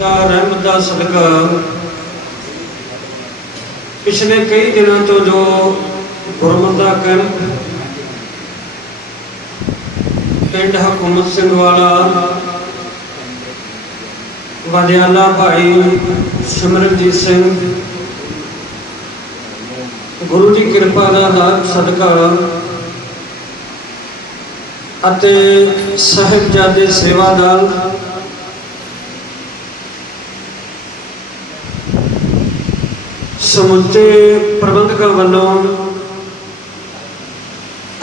रहमत दा सदका पिछले कई दिनों तो जो गुरमत दा कैंप पिंड हुकूमत सिंह वाला वादियाला भाई सिमरनजीत सिंह गुरु की कृपा का सदका अते साहिबजादे सेवादार समुचे प्रबंधकों वालों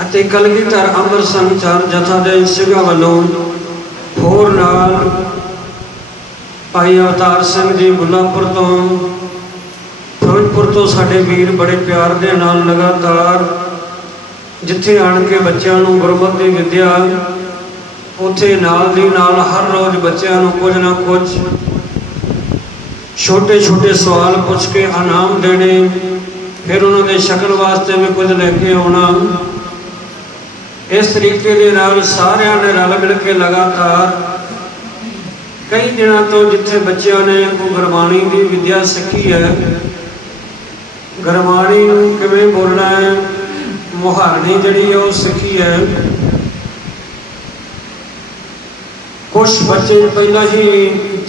अते कलगीधर अमर संचार जथा दे सिंघां वालों होर नाल भाई अवतार सिंह जी बुलापुर तो फिरोजपुर तो साडे वीर बड़े प्यार दे नाल लगातार जिथे आण के बच्चों को गुरमत की विद्या उत्थे नाल दी नाल हर रोज़ बच्चों को कुछ ना कुछ छोटे छोटे सवाल पूछ के इनाम देने, फिर उन्होंने शक्ल वास्ते भी कुछ लेके आना। इस तरीके के नाल सारिਆਂ ने रल मिल के लगातार कई दिनों तो जिथे बच्चों ने गुरबाणी की विद्या सीखी है, गुरबाणी किवें बोलना है, मुहारनी जिहड़ी है वो सीखी है। कुछ बच्चे पहला ही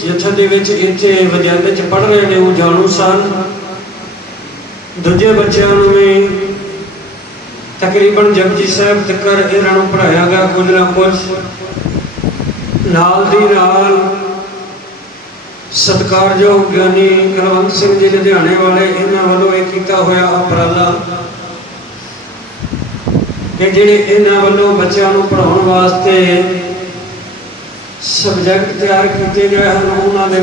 जथे दे विच इत्थे विद्यालय च पढ़ रहे हैं वो जाणू सन, दूजे बच्चों भी तकरीबन जपजी साहब तक इन्हों पढ़ाया गया कुछ ना कुछ। नाल दी नाल सत्कारयोग ज्ञानी कुलवंत सिंह जी लुधियाने वाले इन्हों वालों ये किया होया उपराला कि जिहड़े इन्हों वालों बच्चों को पढ़ाउण वास्ते सबजैक्ट तैयार किए गए हैं, उन्होंने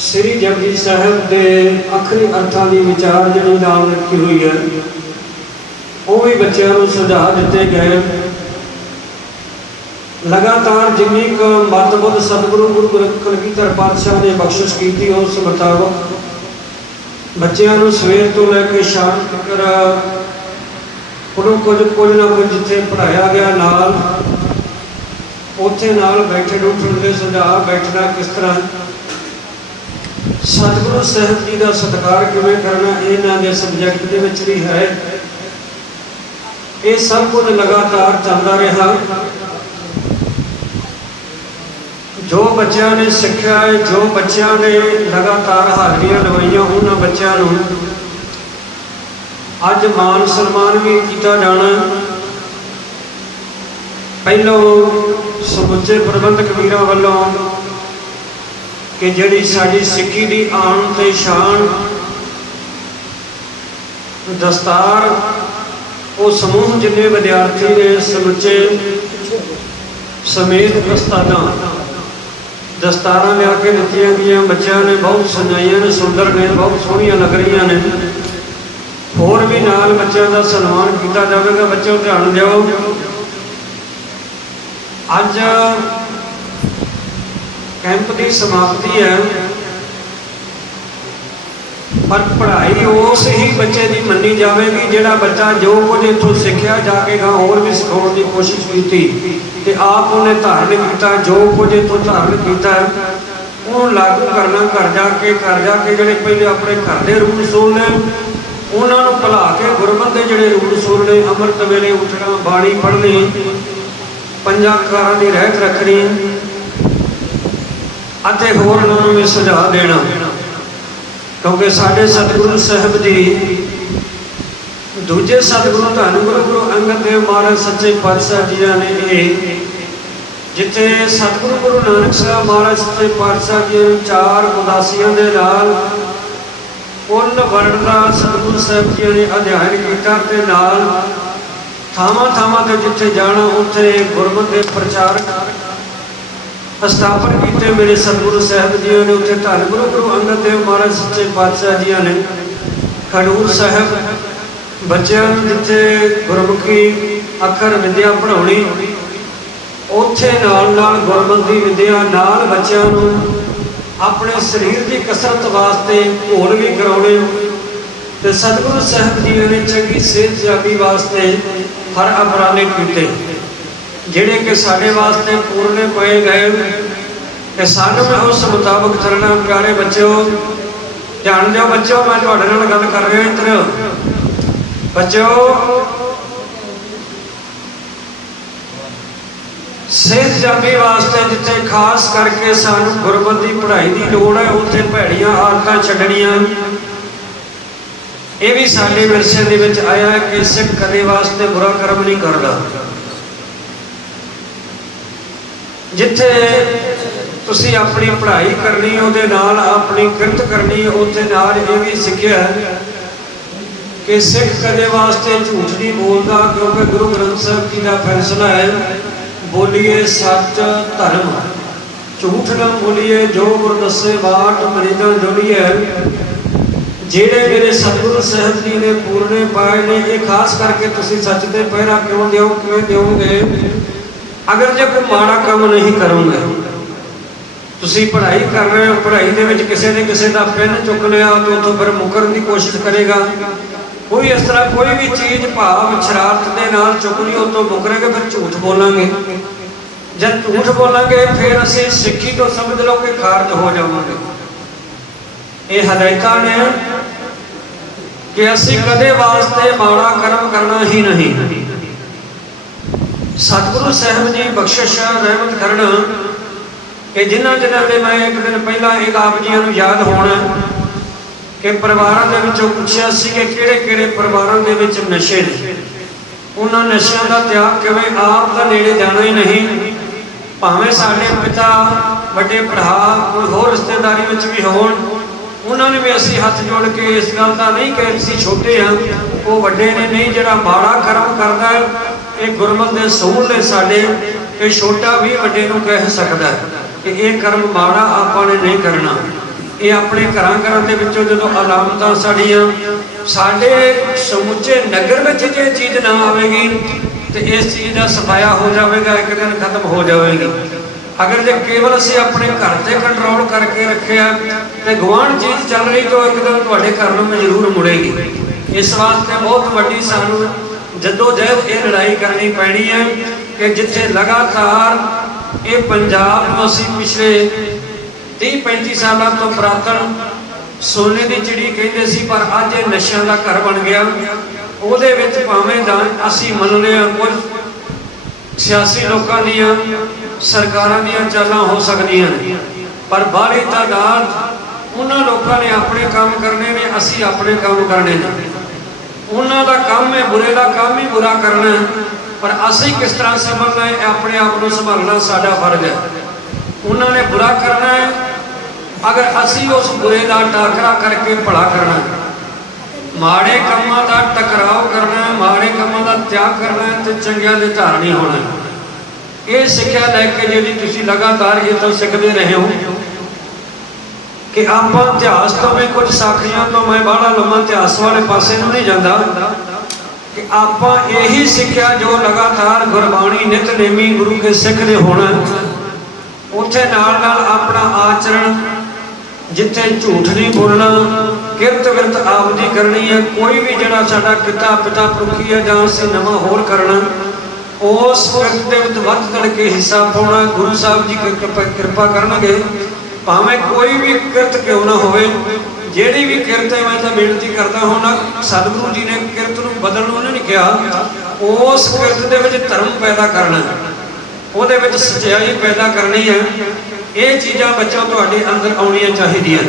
श्री जपजी साहब के आखिरी अर्थों की विचार जी नाम रखी हुई है, वो भी बच्चों को सुझाव दिते गए। लगातार जिन्नी क मतबुद्ध सतगुरु गुरु कलगीधर पातशाह ने बख्शिश की उस मुताबक बच्चों को सवेर तो लैके शाम तक कुछ ना कुछ जिथे पढ़ाया गया, नाल उत्थे नाल बैठे उठन के सुझाव, बैठना किस तरह, सतगुरु साहब जी का सत्कार किवें करना, इन्हां दे सबजैक्ट दे विच भी है। ये सब कुछ लगातार चलता रहा। जो बच्चों ने सीखा है, जो बच्चों ने लगातार हाजरियां लवाइया, उन्होंने बच्चों को अज मान सन्मान भी किया जाना। पहलों समुचे प्रबंधक वीरों वालों कि जिहड़ी साडी सिक्की की आन ते शान दस्तार, वो समूह जिन्ने विद्यार्थी ने समुचे समेत दस्तारा लिया के दित्तियां गईयां। बच्चों ने बहुत सजाइया ने, सुंदर ने, बहुत सोहनिया लग रही ने। होर भी नाल बच्चों का सन्मान किया जाएगा। बच्चों ध्यान दिओ, अज कैंप की समाप्ति है, पर पढ़ाई उस ही बच्चे की मनी जाएगी जिहड़ा बच्चा जो कुछ इतों सीखिया जाके होर भी सिखाने की कोशिश की, आप उन्हें धारण किया, जो कुछ इतों धारण किया उन्होंने लागू करना घर जाके जिहड़े पहले अपने घर के रूल सुन लें, उन्होंने भुला के गुरमत के जिहड़े रूल सुन ले, अमृत वेले उठना, बाणी पढ़नी, पंजां कारां की रहत रखनी, अते होर उन्होंने भी सुझाव देना। क्योंकि साडे सतगुरु साहब जी दूजे सतगुरु धन गुरु गुरु अंगद देव महाराज सच्चे पातशाह जी ने जिथे सतगुरु गुरु नानक साहब महाराज सच्चे पातशाह जी चार उदासियों के नाल उन वर्ण का सतगुरु साहब जी ने अध्ययन किया, थावां थावां ते जिथे जाना उत्थे गुरमत के प्रचारक स्थापन किए मेरे सतगुरु साहब जी ने। उत्थे धन गुरु गुरु अंगद देव महाराज सच्चे पातशाह जी ने खडूर साहब बच्चों जिथे गुरमुखी अखर विद्या पढ़ाउणी, उत्थे नाल नाल गुरमत की विद्या नाल बच्चों को अपने शरीर की कसरत वास्ते घोल भी कराने। तो सतगुरु साहब जी ने चंगी सेहत जाबी वास्ते हर उपराले किए, जिहड़े कि साडे वास्ते पूरने पाए गए। कि सानू उस मुताबिक चलना। प्यारे बच्चों ध्यान दो बच्चों, मैं तुहाडे नाल गल कर रहा इधर बच्चों। सेहत जाबी वास्ते जिथे खास करके सानू गुरमत की पढ़ाई की लोड़ है, उत्थे भैड़ियां आदतां छड्डणियां। ये भी साडे विरसे दे विच आया है कि सिख कदे वास्ते बुरा कर्म नहीं करता। जिथे तुसी अपनी पढ़ाई करनी, उहदे नाल अपनी किरत करनी, उत्थे नाल ये भी सिक्ख्या कि सिख कदे वास्ते झूठ नहीं बोलता, क्योंकि गुरु ग्रंथ साहिब जी का फैसला है, बोलिए सच धर्म, झूठ न बोलिए, जो गुर दसे बाट मरीदा जोड़िए। जेड़े मेरे सतगुरु साहिब जी ने पूरने पाए ने, ये खास करके तुसी सच ते पहरा क्यों दिओ, किवें दिओगे? अगर जे कोई माड़ा काम नहीं करोगे, तुसी पढ़ाई कर रहे हो, पढ़ाई दे विच किसी ने किसी का पेन चुक लिया तो उतों फिर मुकरन की कोशिश करेगा। कोई इस तरह कोई भी चीज़ भाव शरारत के नाल चुक ली, उतों मुकरेगा, फिर झूठ बोलांगे। जब झूठ बोलांगे फिर असीं सिक्खी तो समझ लो कि खारज हो जावांगे। ये हदायतां ने कि असीं कदे वास्ते माड़ा कर्म करना ही नहीं। सतगुरु साहिब जी बख्शिश रहमत करन कि जिन्हां दे मैं एक दिन पहला एक आप जी नूं याद होना कि परिवारों के विचों पुछया सी कि किहड़े-किहड़े परिवारों के विच नशे ने। उन्हां नशियां दा त्याग किवें? आप दा नेड़े जाना ही नहीं, भावें साडे पिता वड्डे भरा कोई होर रिश्तेदारी विच भी होण, उन्होंने भी असी हथ जोड़ के इस गल का नहीं कि असीं छोटे हाँ, वो वड्डे ने नहीं। जिहड़ा माड़ा कर्म करदा है, ये गुरमत दे सूल ने साडे, कि छोटा भी वड्डे नूं कह सकदा है कि ये कर्म माड़ा आपां ने नहीं करना। ये अपने घरां दे विचों जदों अलामतां साडीआं साडे समूचे नगर में जे चीज़ ना आवेगी तो इस चीज़ का सफाया हो जाएगा, एक दिन खत्म हो जाएगी। अगर जो केवल असी अपने घर से कंट्रोल करके रखे तो गुआढ़ चीज़ चल रही तो एक दिन तुहाडे घर में जरूर मुड़ेगी। इस वास्ते बहुत वड्डी सानू जदोजहद ये लड़ाई करनी पैनी है कि जिथे लगातार ये पंजाब में असी पिछले 30-35 साल तो पुरातन सोने की चिड़ी कहते सी, पर अज ये नशियां का घर बन गया। उहदे विच भावें असी मनने कुछ सियासी लोगों दियां सरकारां दियां चालां हो सकदियां, पर बाहरी तादाद उन्हां लोगों ने अपने काम करने ने, असी अपने काम करने ने। उन्हां दा काम है बुरे का काम ही बुरा करना, पर असी किस तरह समझना है, अपने आप को संभालना साडा फर्ज है। उन्होंने बुरा करना है, अगर असी उस बुरे का टाकरा करके भला करना, माड़े कामों का टकराव करना है, माड़े कामों का त्याग करना है, तो चंगियां दे धार नहीं होना। ये सिक्ख्या लैके जी तुसीं लगातार ये तो सीखते रहे हो कि आप इतिहास तो मैं कुछ साखियां तो मैं बड़ा लम्मा इतिहास वाले पासे नहीं जाता कि आप यही सिक्ख्या जो लगातार गुरबाणी नितनेमी गुरु के सिख ने होना, उत्थे नाल नाल अपना आचरण, जिथे झूठ नहीं बोलना, किरत विरत आपदी करनी है। कोई भी जिहड़ा साडा किता पिता पुरखी है जां असीं नवां होर करना, उस किरत दे विच वध चढ़ के हिस्सा पाउणा। गुरु साहब जी कृपा करनगे, भावें कोई भी किरत क्यों ना होवे, जिहड़ी भी किरत है, मैं तो बेनती करता होना, सतगुरु जी ने किरत नूं बदलण उन्होंने नहीं कहा, उस किरत दे विच धर्म पैदा करना, ਉਹਦੇ ਵਿੱਚ सच्चाई पैदा करनी है। ये चीज़ां बच्चों तुहाडे अंदर आउणियां चाहीदियां,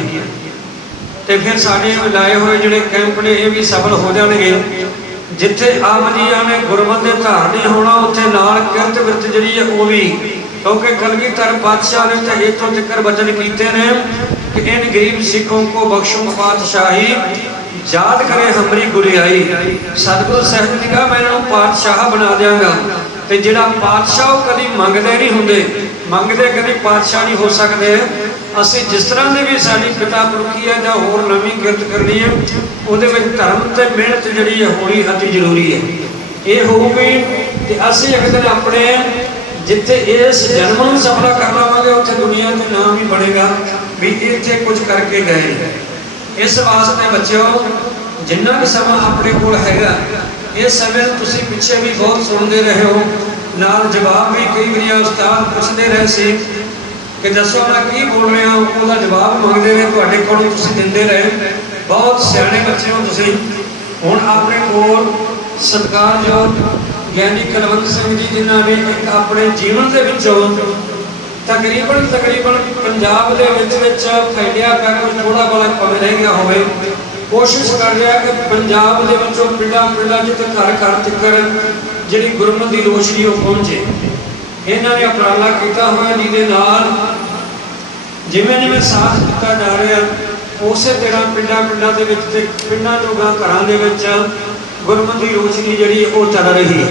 तो फिर साडे लाए हुए जिहड़े कैंप ने ये भी सफल हो जाणगे। जिथे आप जियां ने गुरमत दे धार नहीं होना, उत्थे नाल किरत विरत जिहड़ी है वो भी, क्योंकि कलगीधर पातशाह ने तो इत्थों तक वचन कीते ने कि इन गरीब सिखों को बख्शो पातशाही, याद करे हमारी गुरियाई। सतगुरु साहिब ने कहा मैं इन्हों पातशाह बना देंगा, तो जिहड़ा पातशाह कभी मंगते नहीं होंगे, मंगते कभी पातशाह नहीं हो सकते। असी जिस तरह की भी साडी पिता पुरखी है जां होर नवीं किरत करनी है, उहदे विच धर्म ते मेहनत जिहड़ी है होनी अति जरूरी है। ये होऊगी तो असी एक दिन अपने जिथे इस जन्म में सफला कर लवांगे, उत्थे दुनिया में नाम ही बनेगा भी इत्थे कुछ करके गए। इस वास्ते बच्चों जिन्ना भी समा अपने कोल हैगा, इस समय तुसीं पिछे भी बहुत सुनते रहे हो, नाल जवाब भी कई बार उस्ताद पूछते रहे सी कि दसो मैं की बोल रहा हूँ, उसका जवाब मंगते रहे, तुहाडे कोलों तुसीं दिंदे रहे। बहुत सियाणे बच्चे हो तुसीं। हुण अपने कोल सत्कारयोग ज्ञानी कुलवंत सिंह जी, जिन्होंने एक अपने जीवन के विचों तकरीबन पंजाब के फैलिया पिया, कुछ थोड़ा बड़ा भावें रह गया होवे, कोशिश कर रहा कि पंजाब के विचों पिंडां पिंडां जिते घर घर तक जिहड़ी गुरमत की रोशनी वो पहुँचे। इन्होंने उपराला किया हुआ, जिहदे नाल जिवें जिवें साथ दिता जा रहा, उस तरह पिंडां पिंडां दे विच ते पिंडां जोगा घरां दे विच गुरमत की रोशनी जिहड़ी वो चल रही है।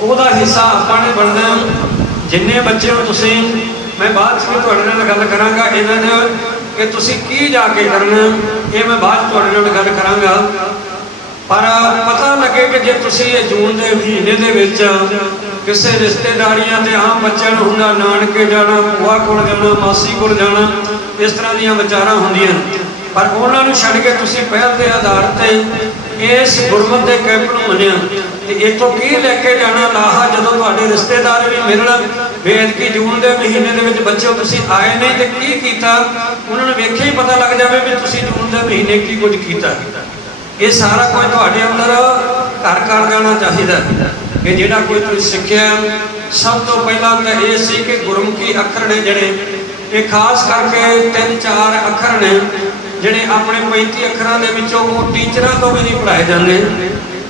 ਉਹਦਾ हिस्सा ਆਪਾਂ ने बनना। जिन्ने बच्चे हो तुसीं, मैं बाद में तुहाडे नाल गल करांगा इन्हां नाल कि तुसीं की जाके करना, ये मैं बाद तुहाडे नाल गल करांगा। पर पता लगे कि जे तुसीं जून के महीने दे विच किसी रिश्तेदारियां ते आम बच्चों नूं हुंदा नानके जाना, भूआ कोल जाना, मासी कोल जाना, इस तरह दीयां विचारां हुंदियां, पर उन्हां नूं छड्ड के तुसीं पहल के आधार पर इस गुरमत के कैंप नूं मन्निया ते इत्थों की लैके जाना लाहा। जदों तुहाडे रिश्तेदार भी मिलन वेद की जून के महीने दे विच बच्चों तुसीं आए नहीं ते की कीता, उन्हां नूं वेखे ही पता लग जाए भी तुसीं जून के महीने की कुछ कीता। ये सारा कुछ तुहाडे अंदर घर कर जाना चाहिए कि जिहड़ा कोई तुसीं सिੱਖਿਆ। सब तो पहला तो यह सी कि गुरमुखी अखर ने जिहड़े ये खास करके 3-4 अखर ने जिहड़े अपने 35 अखरां दे विचों वो टीचरां तो भी नहीं पढ़ाए जाते।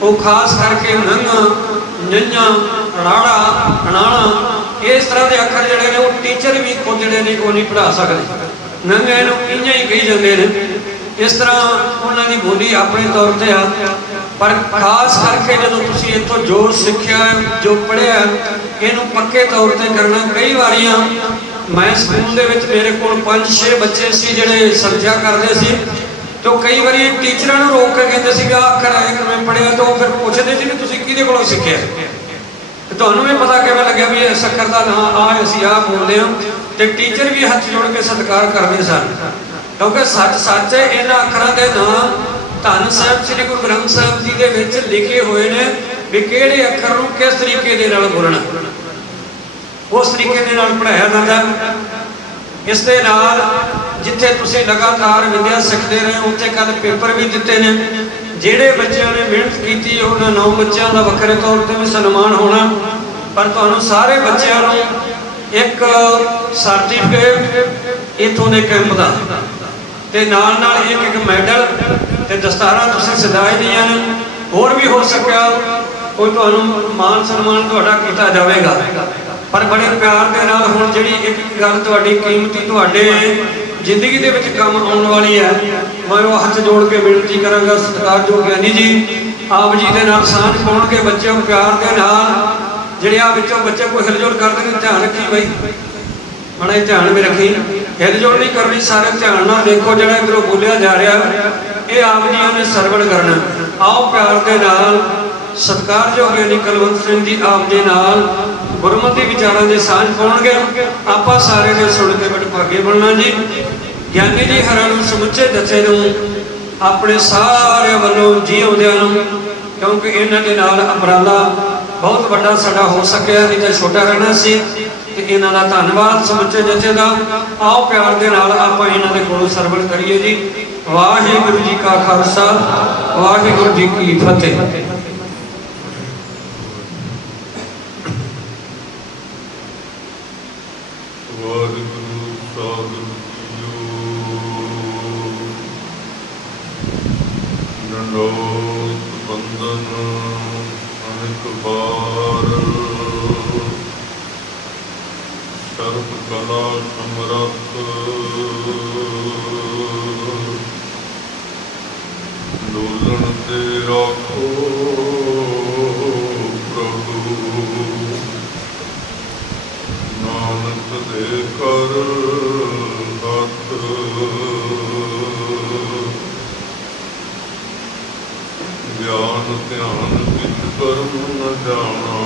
वो खास करके नंगा नंजा राड़ा अणाणा इस तरह के अखर जोड़े ने वो टीचर भी खुद जोड़े ने वो नहीं पढ़ा सकते। नंगे इं ही कही जाते हैं, इस तरह उन्होंने बोली अपने तौर पर आ। पर खास करके जो तुम इतों जो सीखा जो पढ़िया इनू पक्के तौर पर करना। कई बारियां मैं स्कूल दे विच मेरे को 5-6 बच्चे सी जिहड़े समझा करते सी, तो कई बार टीचर रोक के कहते सी आ अखर है किवें पढ़िया, तो फिर पूछते सी भी तुसीं किहदे कोलों सिੱਖਿਆ, तुहानूं भी पता किवें लग्या भी इस अखर का नाम आ असीं आ बोलते हैं। तो टीचर भी हथ जोड़ के सत्कार करते सन, क्योंकि सच है इन्हां अखरां दे नाम धन साहिब श्री गुरु ग्रंथ साहिब जी दे विच लिखे हुए ने भी किहड़े अखर नूं किस तरीके दे नाल बोलना, उस तरीके दे नाल पढ़ाया जाता। इस दे नाल जिथे तुसीं लगातार विद्या सीखते रहे उत्थे कल पेपर भी दिते ने। जिहड़े बच्चों ने मेहनत की उन्होंने 9 बच्चों का वक्रे तौर पर भी सन्मान होना, पर तुहानूं सारे बच्चों नूं एक सर्टिफिकेट इत्थों के कैंप का ते नाल नाल एक मैडल ते दस्तारा तुसीं सजाए दियां ने। होर भी हो सकिया कोई तुहानूं मान सन्मान तुहाडा कीता जावेगा, पर बड़े प्यार के नाल हुण जिहड़ी एक गल तुहाडी कीमती तुहाडे जिंदगी दे विच काम आउण वाली है, मैं वो हथ जोड़ के बेनती करांगा सत्कारयोग ज्ञानी जी आप जी दे नाल सांझ पाउण के बच्चों प्यार के नाल जिहड़े आ विचों बच्चे कोई हिलजुल करदे ने ध्यान रखी बई, बड़ा ही ध्यान में रखी, हिलजुल नहीं करनी, सारे ध्यान नाल देखो जिहड़ा इधरों बोलिया जा रहा ये आप जी ने सरवण करना। आओ प्यार के नाल सत्कारयोग ज्ञानी कुलवंत सिंह जी आप जी नाल गुरमति विचारों के सांझ पाउणगे। आप सारे ने सुन के बड़े भागे बनना जी। ज्ञानी जी हरां नूं समुचे जथे नूं अपने सारे वालों जी आउंदिआं नूं, क्योंकि इन्हां दे नाल उपराला बहुत बड़ा साडा हो सकिया, नहीं तो छोटा रहना सी। ते इन्हां दा धन्नवाद समुचे जथे दा। आओ प्यार दे नाल आपां इन्हां दे कोलों सरवण करिए जी। वाहिगुरू जी का खालसा वाहिगुरू जी की फतेह। सर्व कला समरथ डोलन ते राखो प्रभु, नानक दे कर हथ ज्ञान ध्यान कित कर्म न जाना,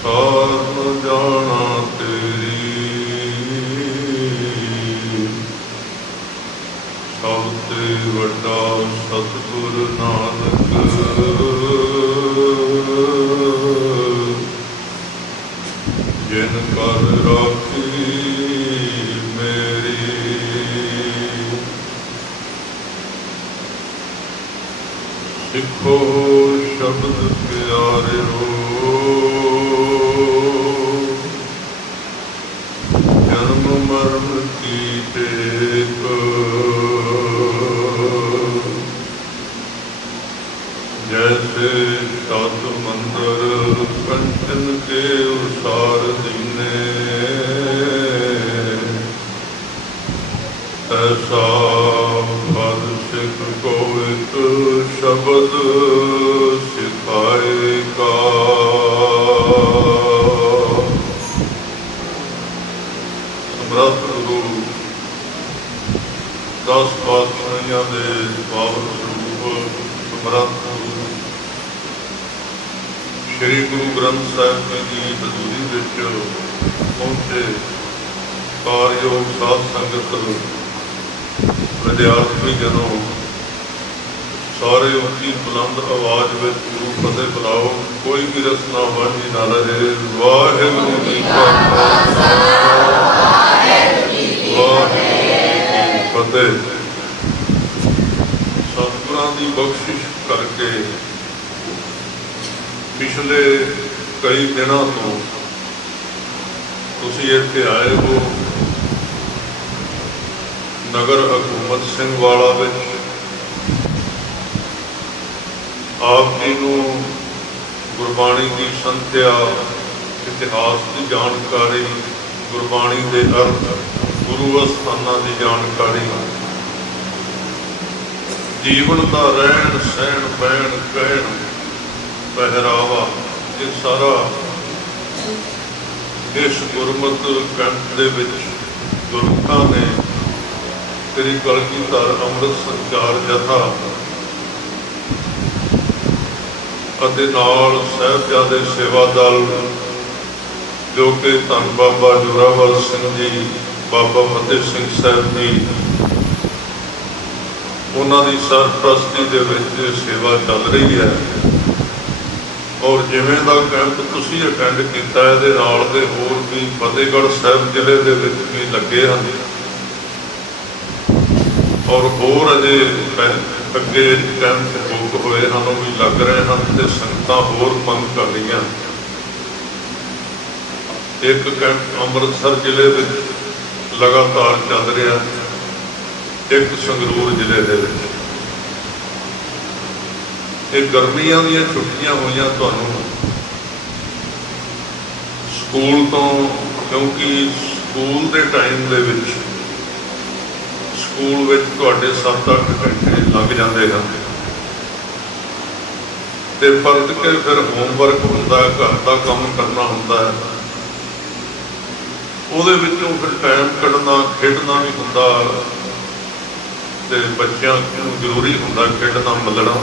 सार न जाना तेरी सब ते वड्डा सतगुर नानक। कर राखी मेरी। सिखो शब्द प्यारे हो, जन्म मरण की टेक। जैसे सत मंदिर कंचन के उसार दीने, ऐसा हर सिख को एक शब्द सिखाएगा। समर्थ गुरु दस पातशाहियां दे पावन स्वरूप समर्थ श्री गुरु ग्रंथ साहिब जी की हजूरी विच पहुंचे कारयोग साध संगत विद्यार्थी जनों, सारे उची बुलंद आवाज में गुरु फतेह बुलाओ। कोई भी रसना वाणी ना रहे। वाहिगुरू जी का खालसा, वाहिगुरू जी की फतेह। सतगुरां दी बख्शिश करके पिछले कई दिनों तो तुसीं इत्थे आए हो। नगर हकूमत सिंह वाला विच आप जी नूं गुरबाणी की संथ्या, इतिहास की जानकारी, गुरबाणी के अर्थ, गुरु अस्थानां की जानकारी, जीवन का रहन सहन बहन कहन पहरावा, ये सारा इस गुरमत कैंप दे विच गुरमुखां ने श्री कलगीधर अमृत संचार जथा ਅਤੇ ਨਾਲ ਸਾਹਿਬਜ਼ਾਦੇ सेवा दल जो कि धन बाबा जोरावर सिंह जी, बाबा फतेह सिंह साहब जी, उन्होंने सरप्रस्ती दे विच सेवा चल रही है। और जिवें दा कैंप तुसीं अटेंड कीता इहदे नाल दे होर भी फतेहगढ़ साहब जिले दे विच भी लगे हैं और होर अजे अगे कैंप बुक होए हैं, भी लग रहे हैं तो संगतां होर मंग कर रही हैं। एक कैंप अमृतसर जिले में लगातार चल रहा, एक संगरूर जिले दे विच। एक गर्मियां दी छुट्टियां हुई तुहानूं स्कूल तो, क्योंकि स्कूल के time they which school which तुहाडे 7-8 घंटे लग जाते हैं ते परत के फिर होमवर्क हुंदा, घर का काम करना हुंदा है, ਉਹਦੇ ਵਿੱਚੋਂ फिर टाइम ਕੱਢਣਾ खेडना भी हुंदा ते बच्चों ਨੂੰ ਜ਼ਰੂਰੀ ਹੁੰਦਾ खेडना ਮੱਲਣਾ।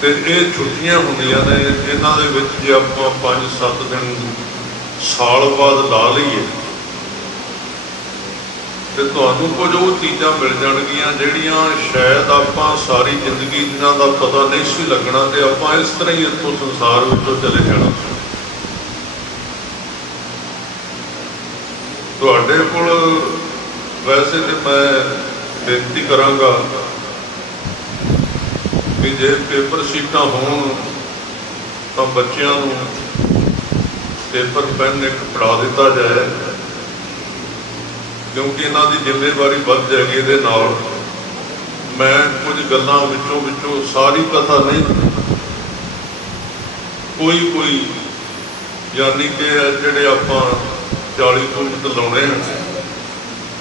ਤੇ ਇਹ ਛੁੱਟੀਆਂ ਹੁੰਦੀਆਂ ਨੇ, ਇਹਨਾਂ ਦੇ ਵਿੱਚ ਜੇ ਆਪਾਂ 5-7 ਦਿਨ ਸਾਲ ਬਾਅਦ ਲਾ ਲਈਏ ਤੇ ਤੁਹਾਨੂੰ ਕੁਝ ਉਹ ਚੀਜ਼ਾਂ ਮਿਲ ਜਾਣਗੀਆਂ ਜਿਹੜੀਆਂ ਸ਼ਾਇਦ ਆਪਾਂ ਸਾਰੀ ਜ਼ਿੰਦਗੀ ਇਹਨਾਂ ਦਾ ਪਤਾ ਨਹੀਂ ਸੀ ਲੱਗਣਾ ਤੇ ਆਪਾਂ ਇਸ ਤਰ੍ਹਾਂ ਹੀ ਇੱਥੋਂ ਸੰਸਾਰ ਵਿੱਚੋਂ ਚਲੇ ਜਾਣਾ। ਤੁਹਾਡੇ ਕੋਲ ਵੈਸੇ ਤੇ ਮੈਂ ਬੇਨਤੀ ਕਰਾਂਗਾ कि जे पेपर सीटा होण तो बच्चों पेपर पेन एक पढ़ा दिता जाए, क्योंकि इन्हां दी जिम्मेवारी बढ़ जाएगी। इहदे नाल मैं कुछ गल्लां विचों सारी कथा नहीं, कोई यानी कि जिहड़े आपां 40 मिनट लाउणे हैं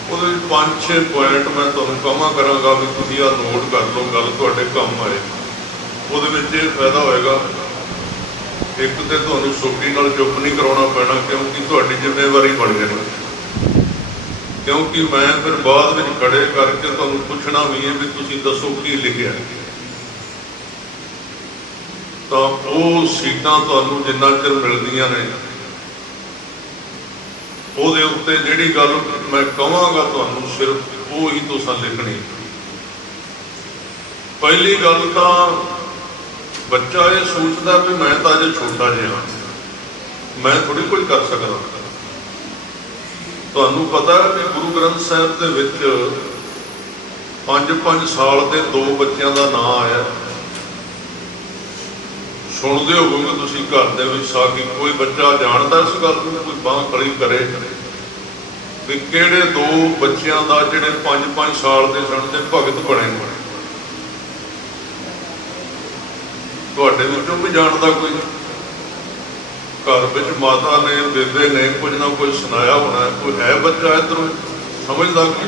ਉਹਦੇ 5-6 ਪੁਆਇੰਟ मैं ਤੁਹਾਨੂੰ ਕਹਾਂ ਕਰਾਂਗਾ ਵੀ ਤੁਸੀਂ ਆ ਨੋਟ ਕਰ ਲਓ, ਗੱਲ ਤੁਹਾਡੇ ਕੰਮ ਆਏ। ਉਹਦੇ ਵਿੱਚ ਇਹ ਫਾਇਦਾ ਹੋਏਗਾ, ਇੱਕ ਤੇ ਤੁਹਾਨੂੰ ਸੋਟੀ ਨਾਲ ਚੁੱਪ ਨਹੀਂ ਕਰਾਉਣਾ ਪੈਣਾ, ਕਿਉਂਕਿ ਤੁਹਾਡੀ ਜ਼ਿੰਮੇਵਾਰੀ ਬਣ ਜਾਣੀ। ਕਿਉਂਕਿ ਮੈਂ ਫਿਰ ਬਾਅਦ ਵਿੱਚ ਖੜੇ ਕਰਕੇ ਤੁਹਾਨੂੰ ਪੁੱਛਣਾ ਵੀ ਹੈ ਵੀ ਤੁਸੀਂ ਦੱਸੋ ਕੀ ਲਿਖਿਆ, ਤਾਂ ਉਹ ਸੀਟਾਂ ਤੁਹਾਨੂੰ ਜਿੰਨਾ ਚਿਰ ਮਿਲਦੀਆਂ ਨੇ ਉਹਦੇ ਉੱਤੇ ਜਿਹੜੀ ਗੱਲ मैं कहांगा ਤੁਹਾਨੂੰ सिर्फ वो ही तुसां लिखनी। पहली गल तो बच्चा ये सोचता भी मैं तो अजे छोटा जिहा, मैं थोड़ी कोई कर सकदा। तुहानूं पता कि गुरु ग्रंथ साहिब दे विच 5-5 साल के 2 बच्चों का नाम आया। सुनते होवोगे तुसीं घर दे विच साकी कोई बच्चा जानता इस गल नूं, कोई बांह खड़ी करे भी किहड़े 2 बच्चों का जिहड़े 5-5 साल के सन ते भगत बने ने? तुहाडे विचों भी जानता कोई? घर विच माता ने बेबे ने कुछ ना कुछ सुनाया होना, कोई है बच्चा इधरों समझदा कि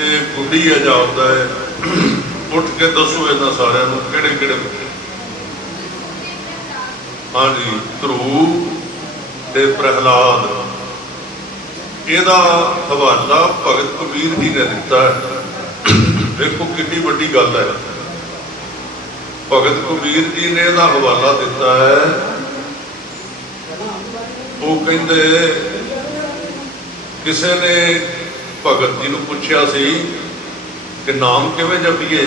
ये गुड्डी है जापदा है? उठ के दसो इन्हां सारिਆਂ ਨੂੰ ਕਿਹੜੇ ਕਿਹੜੇ ਬੱਚੇ? हाँ जी, ध्रुव ते प्रहलाद। ਇਹਦਾ हवाला भगत कबीर जी ने दिता है। देखो कितनी बड़ी गल है। भगत कबीर जी ने ਇਹਦਾ हवाला दिता है। वो कहते किसी ने भगत जी ने पूछा सी कि नाम किवें जपीए?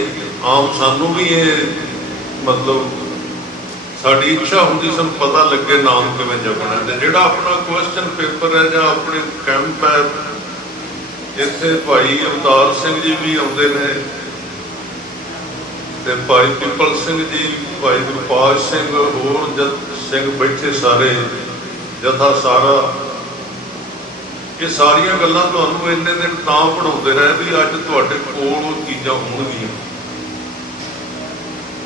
आम सानू भी ये मतलब साड़ी इच्छा होंगी सन पता लगे नाम किवें जपना है। जिहड़ा अपना क्वेश्चन पेपर है जां अपने कैंप है, इत्थे भाई अवतार सिंह जी भी आउंदे ने ते भाई पिपल सिंह जी, भाई गुरपाल सिंह, होर जत सिंह बैठे सारे जथा सारा। ये सारिया गल्लां तुहानूं इन्ने दिन तां पढ़ाउंदे रहे भी अज तुहाडे कोल वो चीज़ां होणगीਆਂ।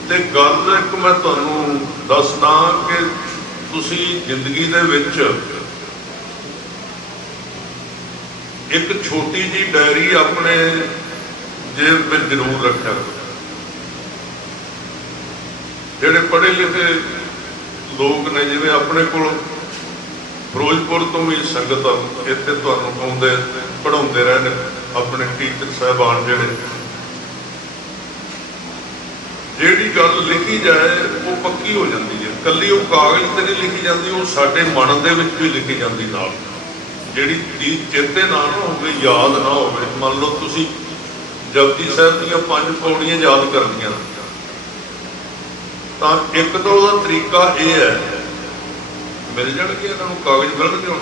ते गल एक मैं तुहानूं दसदा कि तुसीं जिंदगी दे विच एक छोटी जी डायरी अपने जेब में जरूर रखा। जिहड़े पढ़े लिखे लोग ने, जिवें अपने कोल फिरोजपुर तो भी संगत इत्थे तुहानूं आउंदे पढ़ाउंदे रहे ने अपने टीचर साहबान, जिहड़ी गल लिखी जाए वो पक्की हो जाती है। कल्ली वो कागज़ ते नहीं लिखी जाती, वो साडे मन दे विच भी लिखी जाती नाल। जिहड़ी चीज़ चेते ना होवे, याद ना होवे, मान लो तुसीं जपजी साहिब दीयां 5 पौड़ियां याद करनियां तां एक तो उहदा तरीका ये है, मिल जाणगे इन्हां नूं कागज़ मिलणगे। हुण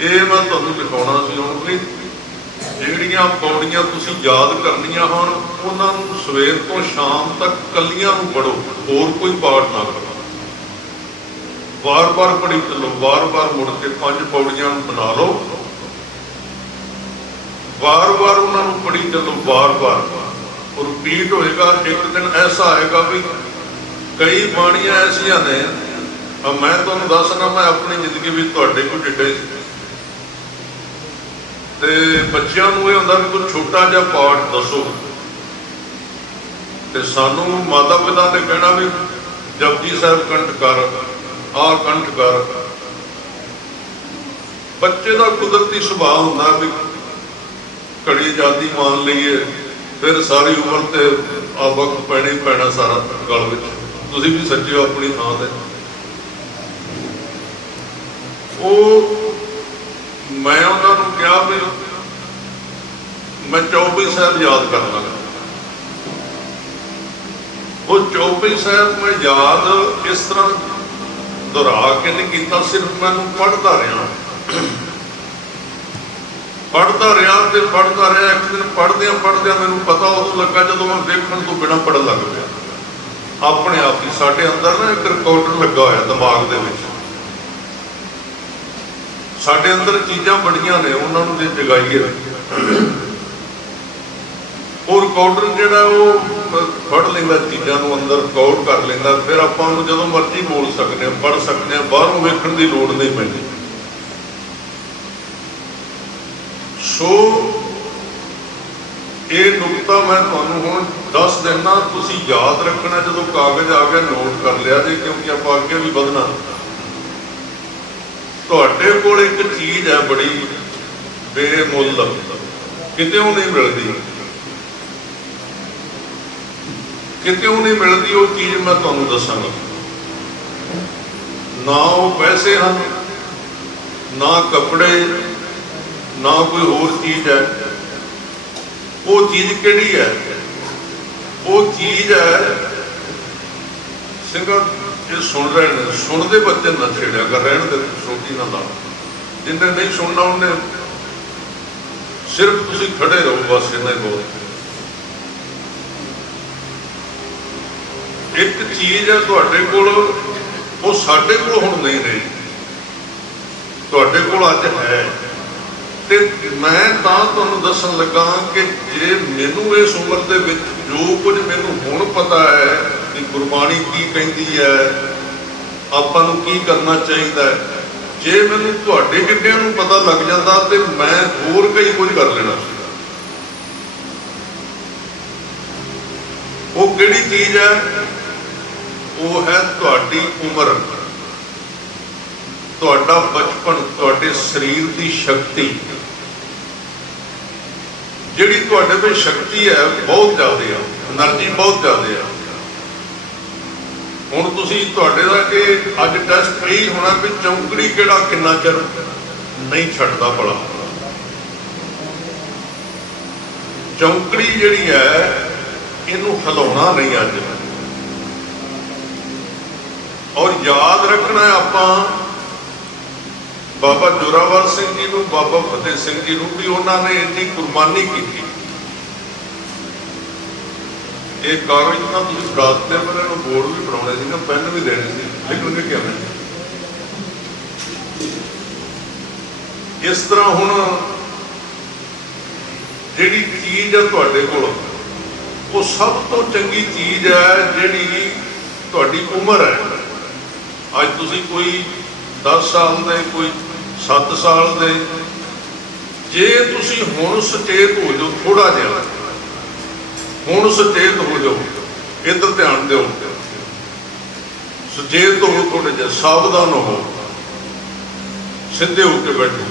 ये मैं तुहानूं दिखाउणा सी हुण भी ਜਿਹੜੀਆਂ ਪੌੜੀਆਂ ਤੁਸੀਂ याद करनियां ਹਨ ਉਹਨਾਂ ਨੂੰ ਸਵੇਰ ਤੋਂ ਸ਼ਾਮ तक ਕੱਲੀਆਂ ਨੂੰ ਪੜੋ, ਹੋਰ ਕੋਈ ਪਾਠ ਨਾ ਕਰੋ। ਵਾਰ-ਵਾਰ ਪੜ੍ਹੀ ਚੱਲੋ, ਵਾਰ-ਵਾਰ ਮੁੜ ਕੇ 5 ਪੌੜੀਆਂ ਨੂੰ ਬਣਾ ਲਓ, ਵਾਰ-ਵਾਰ ਉਹਨਾਂ ਨੂੰ ਪੜ੍ਹੀ ਚੱਲੋ, ਵਾਰ-ਵਾਰ ਉਹ ਰਿਪੀਟ ਹੋਏਗਾ। ਇੱਕ ਦਿਨ ਐਸਾ ਆਏਗਾ ਵੀ ਕਈ ਬਾਣੀਆਂ ਐਸੀਆਂ ਨੇ, ਮੈਂ ਤੁਹਾਨੂੰ ਦੱਸਣਾ, ਮੈਂ ਆਪਣੀ ਜ਼ਿੰਦਗੀ ਵਿੱਚ ਤੁਹਾਡੇ ਕੋਲ ਡਿੱਡੇ ਤੇ ਬੱਚਿਆਂ ਨੂੰ ਇਹ ਹੁੰਦਾ ਵੀ ਕੋਈ ਛੋਟਾ ਜਿਹਾ ਪਾਠ ਦੱਸੋ, ਤੇ ਸਾਨੂੰ ਮਾਤਾ ਪਿਤਾ ਨੇ ਕਹਿਣਾ ਵੀ ਜਪਜੀ ਸਾਹਿਬ ਕੰਠ ਕਰ, ਆਹ ਕੰਠ ਕਰ। ਬੱਚੇ ਦਾ ਕੁਦਰਤੀ ਸੁਭਾਅ ਹੁੰਦਾ ਵੀ ਘੜੀ ਆਜ਼ਾਦੀ ਮੰਨ ਲਈਏ, ਫਿਰ ਸਾਰੀ ਉਮਰ ਤੇ ਆ ਵਕਤ ਪੈਣਾ ਹੀ ਪੈਣਾ ਸਾਰਾ ਗਲ ਵਿੱਚ। ਤੁਸੀਂ ਵੀ ਸੱਚੇ ਹੋ ਆਪਣੀ ਥਾਂ ਤੇ। ਉਹ मैं उन्होंने कहा भी मैं चौपई साहब याद कर लगा। वो चौपई साहब मैं याद इस तरह दोहरा के नहीं किया, सिर्फ मैं पढ़ता रहा पढ़ता रहा तो पढ़ता रहा। एक दिन पढ़द्या पढ़द्या मैनू पता उदों लगा जो मैं देखने तो बिना पढ़न लग पिया अपने आप ही। साढ़े अंदर ना एक रिकॉर्डर लगा होया दिमाग दे विच, साढ़े अंदर चीज़ां बड़ियां ने, उन्होंने जे जगाइए वो रिकॉर्डर जिहड़ा वो पढ़ लेंदा, चीज़ां नूं अंदर रिकॉर्ड कर लेंदा, फिर आपां नूं जदों मर्जी बोल सकते हैं, पढ़ सकते हैं, बाहरों वेखण की लोड़ नहीं पैंदी। सो ये नुकता मैं तुहानूं हुण दस देना, तुसीं याद रखना। जदों कागज़ आ गया नोट कर लिया जी, क्योंकि आपां अगे भी वधना। ਤੁਹਾਡੇ ਕੋਲ एक चीज़ है बड़ी बेमुल, कितों नहीं मिलती, कितों नहीं मिलती। वो चीज़ मैं तुहानूं दसांगा। ना वो पैसे हैं, ना कपड़े, ना कोई होर चीज़ है। वो चीज़ किहड़ी है? वो चीज़ है ਸਿੰਘਾਂ ਇਹ ਸੁਣ ਰਹੇ ਨੇ, ਸੁਣਦੇ ਬੱਚੇ ਨਾ ਛੇੜਿਆ ਕਰ, ਰਹਿਣ ਦੇ, ਸੋਚੀ ਨਾ ਲਾ। ਜਿੰਨੇ ਨਹੀਂ ਸੁਣਨਾ ਉਹਨੇ ਸਿਰਫ ਤੁਸੀਂ ਖੜੇ ਰਹੋ, ਬਸ ਇੰਨਾ ਹੀ ਬਹੁਤ। ਇੱਕ ਚੀਜ਼ ਹੈ ਤੁਹਾਡੇ ਕੋਲ, ਉਹ ਸਾਡੇ ਕੋਲ ਹੁਣ ਨਹੀਂ ਰਹੀ, ਤੁਹਾਡੇ ਕੋਲ ਅੱਜ ਹੈ। ਤੇ ਮੈਂ ਤਾਂ ਤੁਹਾਨੂੰ ਦੱਸਣ ਲੱਗਾ ਕਿ ਜੇ ਮੈਨੂੰ ਇਸ ਉਮਰ ਦੇ ਵਿੱਚ ਜੋ ਕੁਝ ਮੈਨੂੰ ਹੁਣ ਪਤਾ ਹੈ ਕਿ ਗੁਰਬਾਣੀ ਕੀ ਕਹਿੰਦੀ ਹੈ, ਆਪਾਂ ਨੂੰ ਕੀ ਕਰਨਾ ਚਾਹੀਦਾ ਹੈ, ਜੇ ਮੈਨੂੰ ਤੁਹਾਡੇ ਕਿੱਡਿਆਂ ਨੂੰ ਪਤਾ ਲੱਗ ਜਾਂਦਾ ਤੇ ਮੈਂ ਹੋਰ ਕਈ ਕੁਝ ਕਰ ਲੈਣਾ ਸੀ। ਉਹ ਕਿਹੜੀ ਚੀਜ਼ ਹੈ? ਉਹ ਹੈ ਤੁਹਾਡੀ ਉਮਰ, ਤੁਹਾਡਾ ਬਚਪਨ, ਤੁਹਾਡੇ ਸਰੀਰ ਦੀ ਸ਼ਕਤੀ। ਜਿਹੜੀ ਤੁਹਾਡੇ ਵਿੱਚ ਸ਼ਕਤੀ ਹੈ ਬਹੁਤ ਜ਼ਿਆਦਾ ਆ, એનર્ਜੀ ਬਹੁਤ ਜ਼ਿਆਦਾ ਆ। ਹੁਣ ਤੁਸੀਂ ਤੁਹਾਡੇ ਦਾ ਕਿ ਅੱਜ ਟੈਸਟ ਇਹ ਹੋਣਾ ਵੀ ਚੌਂਕੜੀ ਕਿਹੜਾ ਕਿੰਨਾ ਚਿਰ ਨਹੀਂ ਛੱਡਦਾ ਭਲਾ। ਚੌਂਕੜੀ ਜਿਹੜੀ ਹੈ ਇਹਨੂੰ ਹਿਲਾਉਣਾ ਨਹੀਂ ਅੱਜ। ਔਰ ਯਾਦ ਰੱਖਣਾ ਆਪਾਂ ਬਾਬਾ ਜੋਰਾਵਰ ਸਿੰਘ ਜੀ ਨੂੰ, ਬਾਬਾ ਫਤਿਹ ਸਿੰਘ ਜੀ ਨੂੰ ਵੀ ਉਹਨਾਂ ਨੇ ਇੰਨੀ ਕੁਰਬਾਨੀ ਕੀਤੀ। ਇਹ ਕਾਗਜ਼ ਤਾਂ ਤੁਸੀਂ ਫਰਾਦ ਤੇ ਪਰ ਇਹਨੂੰ ਬੋਰਡ ਵੀ ਬਣਾਉਣੇ ਸੀ ਨਾ, ਪੈਨ ਵੀ ਦੇਣੇ ਸੀ, ਲੇਕਿਨ ਉਹਨੇ ਕਿਹਾ ਨਹੀਂ। ਇਸ ਤਰ੍ਹਾਂ ਹੁਣ ਜਿਹੜੀ ਚੀਜ਼ ਹੈ ਤੁਹਾਡੇ ਕੋਲ, ਉਹ ਸਭ ਤੋਂ ਚੰਗੀ ਚੀਜ਼ ਹੈ ਜਿਹੜੀ ਤੁਹਾਡੀ ਉਮਰ ਹੈ। ਅੱਜ ਤੁਸੀਂ ਕੋਈ 10 ਸਾਲ ਦੇ, ਕੋਈ 7 ਸਾਲ ਦੇ, ਜੇ ਤੁਸੀਂ ਹੁਣ ਸੁਚੇਤ ਹੋ ਜਾਓ, ਥੋੜਾ ਜਿਹਾ ਹੁਣ ਸੁਚੇਤ ਹੋ ਜਾਓ, ਇੱਧਰ ਧਿਆਨ ਦਿਓ, ਸੁਚੇਤ ਹੋ, ਥੋੜੇ ਜਿਹਾ ਸਾਵਧਾਨ ਹੋ, ਸਿੱਧੇ ਹੋ ਕੇ ਬੈਠੋ।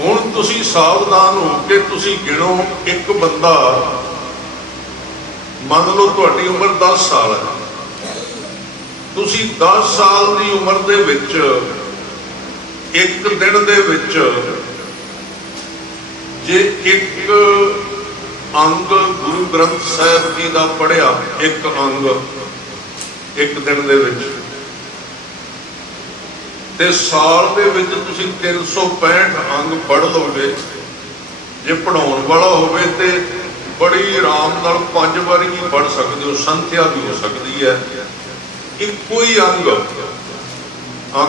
ਹੁਣ ਤੁਸੀਂ ਸਾਵਧਾਨ ਹੋ ਕੇ ਤੁਸੀਂ ਗਿਣੋ। ਇੱਕ ਬੰਦਾ, ਮੰਨ ਲਓ ਤੁਹਾਡੀ ਉਮਰ 10 ਸਾਲ ਹੈ, ਤੁਸੀਂ 10 ਸਾਲ ਦੀ ਉਮਰ ਦੇ ਵਿੱਚ ਇੱਕ ਦਿਨ ਦੇ ਵਿੱਚ ਜੇ ਇੱਕ ਅੰਗ ਗੁਰੂ ਗ੍ਰੰਥ ਸਾਹਿਬ ਜੀ ਦਾ ਪੜ੍ਹਿਆ, ਇੱਕ ਅੰਗ ਇੱਕ ਦਿਨ ਦੇ ਵਿੱਚ, ਤੇ ਸਾਲ ਦੇ ਵਿੱਚ ਤੁਸੀਂ 365 ਅੰਗ ਪੜ੍ਹ ਲਓਗੇ। ਜੇ ਪੜ੍ਹਾਉਣ ਵਾਲਾ ਹੋਵੇ ਤੇ ਬੜੀ ਆਰਾਮ ਨਾਲ 5 ਵਾਰੀ ਵੀ ਪੜ੍ਹ ਸਕਦੇ ਹੋ, ਸੰਥਿਆ ਵੀ ਹੋ ਸਕਦੀ ਹੈ। ਇੱਕੋ ਹੀ ਅੰਗ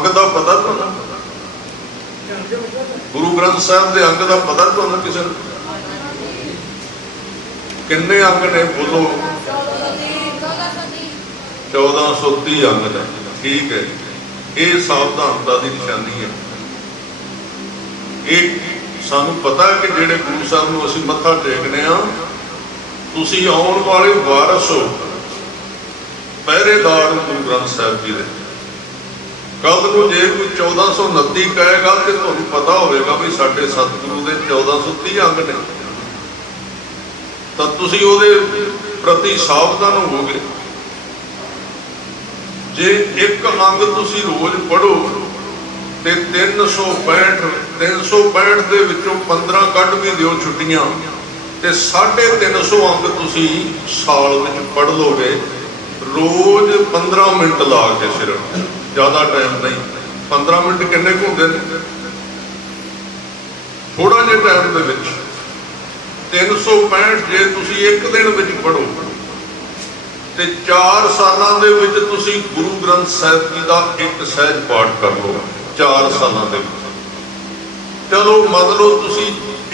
ਦਾ ਪਤਾ ਤੁਹਾਨੂੰ? ਗੁਰੂ ਗ੍ਰੰਥ ਸਾਹਿਬ ਦੇ ਅੰਗ ਦਾ ਪਤਾ ਤੁਹਾਨੂੰ ਕਿਸੇ ਨੂੰ? ਕਿੰਨੇ ਅੰਗ ਨੇ? ਬੋਲੋ। 1430 ਅੰਗ ਨੇ। ਠੀਕ ਹੈ, ਇਹ ਸਾਵਧਾਨਤਾ ਦੀ ਨਿਸ਼ਾਨੀ ਹੈ। ਇਹ ਸਾਨੂੰ ਪਤਾ ਕਿ ਜਿਹੜੇ ਗੁਰੂ ਸਾਹਿਬ ਨੂੰ ਅਸੀਂ ਮੱਥਾ ਟੇਕਦੇ ਹਾਂ, ਤੁਸੀਂ ਆਉਣ ਵਾਲੇ ਵਾਰਸ ਹੋ, ਪਹਿਰੇਦਾਰ ਗੁਰੂ ਗ੍ਰੰਥ ਸਾਹਿਬ ਜੀ ਦੇ। ਕੱਲ ਨੂੰ ਜੇ ਕੋਈ 1429 ਕਹੇਗਾ ਤੇ ਤੁਹਾਨੂੰ ਪਤਾ ਹੋਵੇਗਾ ਵੀ ਸਾਡੇ ਸਤਿਗੁਰੂ ਦੇ 1430 ਅੰਗ ਨੇ, ਤਾਂ ਤੁਸੀਂ ਉਹਦੇ ਪ੍ਰਤੀ ਸਾਵਧਾਨ ਹੋਵੋਗੇ। ਜੇ ਇੱਕ ਅੰਗ ਤੁਸੀਂ ਰੋਜ਼ ਪੜ੍ਹੋ ਤੇ 365 ਦੇ ਵਿੱਚੋਂ 15 ਕੱਢ ਵੀ ਦਿਓ ਛੁੱਟੀਆਂ, ਤੇ 350 ਅੰਗ ਤੁਸੀਂ ਸਾਲ ਵਿੱਚ ਪੜ੍ਹ ਲੋਗੇ। ਰੋਜ਼ 15 ਮਿੰਟ ਲਾ ਕੇ, ਸਿਰਫ, ਜ਼ਿਆਦਾ ਟਾਈਮ ਨਹੀਂ। 15 ਮਿੰਟ ਕਿੰਨੇ ਕੁ ਹੁੰਦੇ ਨੇ? ਥੋੜਾ ਜਿਹੇ ਟਾਈਮ ਦੇ ਵਿੱਚ 365 ਜੇ ਤੁਸੀਂ ਇੱਕ ਦਿਨ ਵਿੱਚ ਪੜ੍ਹੋ ਤੇ 4 ਸਾਲਾਂ ਦੇ ਵਿੱਚ ਤੁਸੀਂ ਗੁਰੂ ਗ੍ਰੰਥ ਸਾਹਿਬ ਜੀ ਦਾ ਇੱਕ ਸਹਿਜ ਪਾਠ ਕਰ ਲਓ। 4 ਸਾਲਾਂ ਦੇ ਵਿੱਚ, ਚਲੋ ਮੰਨ ਲਓ ਤੁਸੀਂ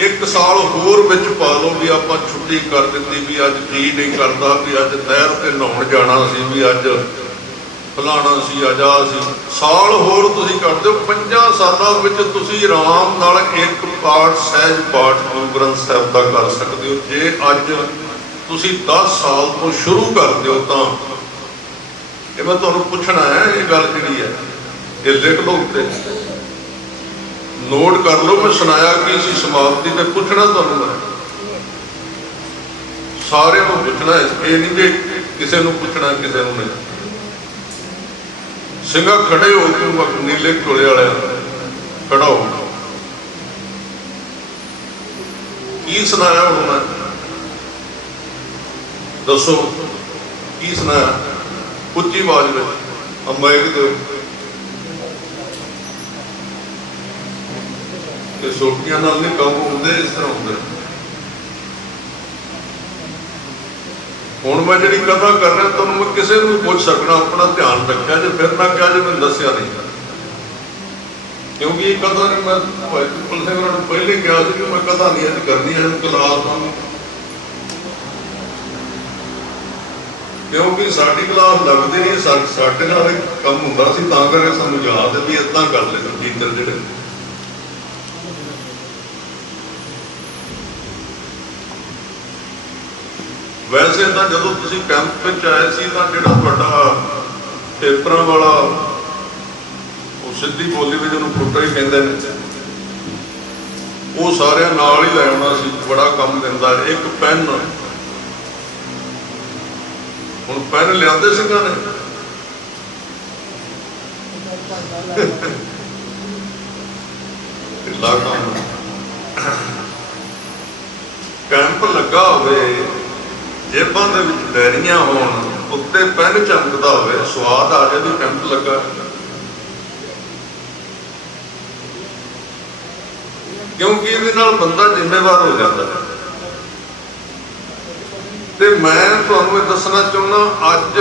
1 ਸਾਲ ਹੋਰ ਵਿੱਚ ਪਾ ਲਓ ਵੀ ਆਪਾਂ ਛੁੱਟੀ ਕਰ ਦਿੱਤੀ, ਵੀ ਅੱਜ ਜੀ ਨਹੀਂ ਕਰਦਾ, ਵੀ ਅੱਜ ਨਹਿਰ ਤੇ ਨਹਾਉਣ ਜਾਣਾ ਸੀ, ਵੀ ਅੱਜ ਫਲਾਣਾ ਸੀ, ਅੱਜ ਆ ਸੀ। ਸਾਲ ਹੋਰ ਤੁਸੀਂ ਕਰ ਦਿਓ। 5 ਸਾਲਾਂ ਵਿੱਚ ਤੁਸੀਂ ਆਰਾਮ ਨਾਲ ਇੱਕ ਪਾਠ, ਸਹਿਜ ਪਾਠ ਗੁਰੂ ਗ੍ਰੰਥ ਸਾਹਿਬ ਦਾ ਕਰ ਸਕਦੇ ਹੋ। ਜੇ ਅੱਜ ਤੁਸੀਂ 10 ਸਾਲ ਤੋਂ ਸ਼ੁਰੂ ਕਰ ਦਿਓ ਤਾਂ ਇਹ ਮੈਂ ਤੁਹਾਨੂੰ ਪੁੱਛਣਾ ਹੈ, ਇਹ ਗੱਲ ਜਿਹੜੀ ਹੈ ਇਹ ਲਿਖ ਲਓ, ਉੱਤੇ ਨੋਟ ਕਰ ਲਓ। ਮੈਂ ਸੁਣਾਇਆ ਕੀ ਸੀ ਸਮਾਪਤੀ ਤੇ, ਪੁੱਛਣਾ ਤੁਹਾਨੂੰ ਮੈਂ ਸਾਰਿਆਂ ਨੂੰ ਪੁੱਛਣਾ, ਇਹ ਨਹੀਂ ਕਿ ਕਿਸੇ ਨੂੰ ਪੁੱਛਣਾ ਕਿਸੇ ਨੂੰ ਨਹੀਂ। ਸਿੰਘਾ ਖੜੇ ਹੋ ਕੇ, ਨੀਲੇ ਘੋੜੇ ਵਾਲਿਆਂ ਖੜਾ ਹੋ, ਕੀ ਸੁਣਾਇਆ ਹੁਣ ਮੈਂ? ਦੱਸੋ ਕੀ ਸੁਣਾਇਆ? ਉੱਚੀ ਆਵਾਜ਼ ਵਿੱਚ ਮਾਈਕ ਦੇ ਤੇ ਸੋਟੀਆਂ ਨਾਲ ਨਹੀਂ ਕੰਮ ਹੁੰਦੇ, ਇਸ ਤਰ੍ਹਾਂ ਹੁੰਦੇ। ਹੁਣ ਮੈਂ ਜਿਹੜੀ ਕਥਾ ਕਰ ਰਿਹਾ ਤੁਹਾਨੂੰ ਮੈਂ ਕਿਸੇ ਨੂੰ ਪੁੱਛ ਸਕਣਾ, ਆਪਣਾ ਧਿਆਨ ਰੱਖਿਆ ਜੇ, ਫਿਰ ਨਾ ਕਿਹਾ ਜੇ ਮੈਨੂੰ ਦੱਸਿਆ ਨਹੀਂ, ਕਿਉਂਕਿ ਇਹ ਕਥਾ ਨੇ ਮੈਂ ਭਾਈ ਪਿੱਪਲ ਸਿੰਘ ਨੂੰ ਪਹਿਲੇ ਕਿਹਾ ਸੀ ਕਿ ਮੈਂ ਕਥਾ ਨਹੀਂ ਅੱਜ ਕਰਨੀ ਹੈ ਕਲਾਸ ਨੂੰ, ਕਿਉਂਕਿ ਸਾਡੀ ਕਲਾਸ ਲੱਗਦੀ ਨਹੀਂ, ਸਾਡੇ ਨਾਲ ਕੰਮ ਹੁੰਦਾ ਸੀ, ਤਾਂ ਕਰਕੇ ਸਾਨੂੰ ਯਾਦ ਹੈ ਵੀ ਏਦਾਂ ਕਰ ਲੈ ਟੀਚਰ ਜਿਹੜੇ। ਵੈਸੇ ਤਾਂ ਜਦੋਂ ਤੁਸੀਂ ਕੈਂਪ ਵਿੱਚ ਆਏ ਸੀ ਤਾਂ ਜਿਹੜਾ ਤੁਹਾਡਾ ਪੇਪਰਾਂ ਵਾਲਾ ਉਹ ਸਿੱਧੀ ਬੋਲੀ ਵਿੱਚ ਉਹਨੂੰ ਫੁੱਟਾ ਹੀ ਕਹਿੰਦੇ ਨੇ, ਉਹ ਸਾਰਿਆਂ ਨਾਲ ਹੀ ਲੈ ਆਉਣਾ ਸੀ, ਬੜਾ ਕੰਮ ਦਿੰਦਾ। ਇੱਕ ਪੈਨ, ਹੁਣ ਪੈਨ ਲਿਆਂਦੇ ਸਿੰਘਾਂ ਨੇ ਢਿੱਲਾ ਕੰਮ। ਕੈਂਪ ਲੱਗਾ ਹੋਵੇ, ਜੇਬਾਂ ਦੇ ਵਿੱਚ ਡੈਰੀਆਂ ਹੋਣ, ਉੱਤੇ ਪੈਨ ਚਮਕਦਾ ਹੋਵੇ, ਸਵਾਦ ਆ ਜਾਏ ਵੀ ਕੈਂਪ ਲੱਗਾ। ਕਿਉਂਕਿ ਇਹਦੇ ਨਾਲ ਬੰਦਾ ਜ਼ਿੰਮੇਵਾਰ ਹੋ ਜਾਂਦਾ ਹੈ। ਤੇ ਮੈਂ ਤੁਹਾਨੂੰ ਇਹ ਦੱਸਣਾ ਚਾਹੁੰਦਾ, ਅੱਜ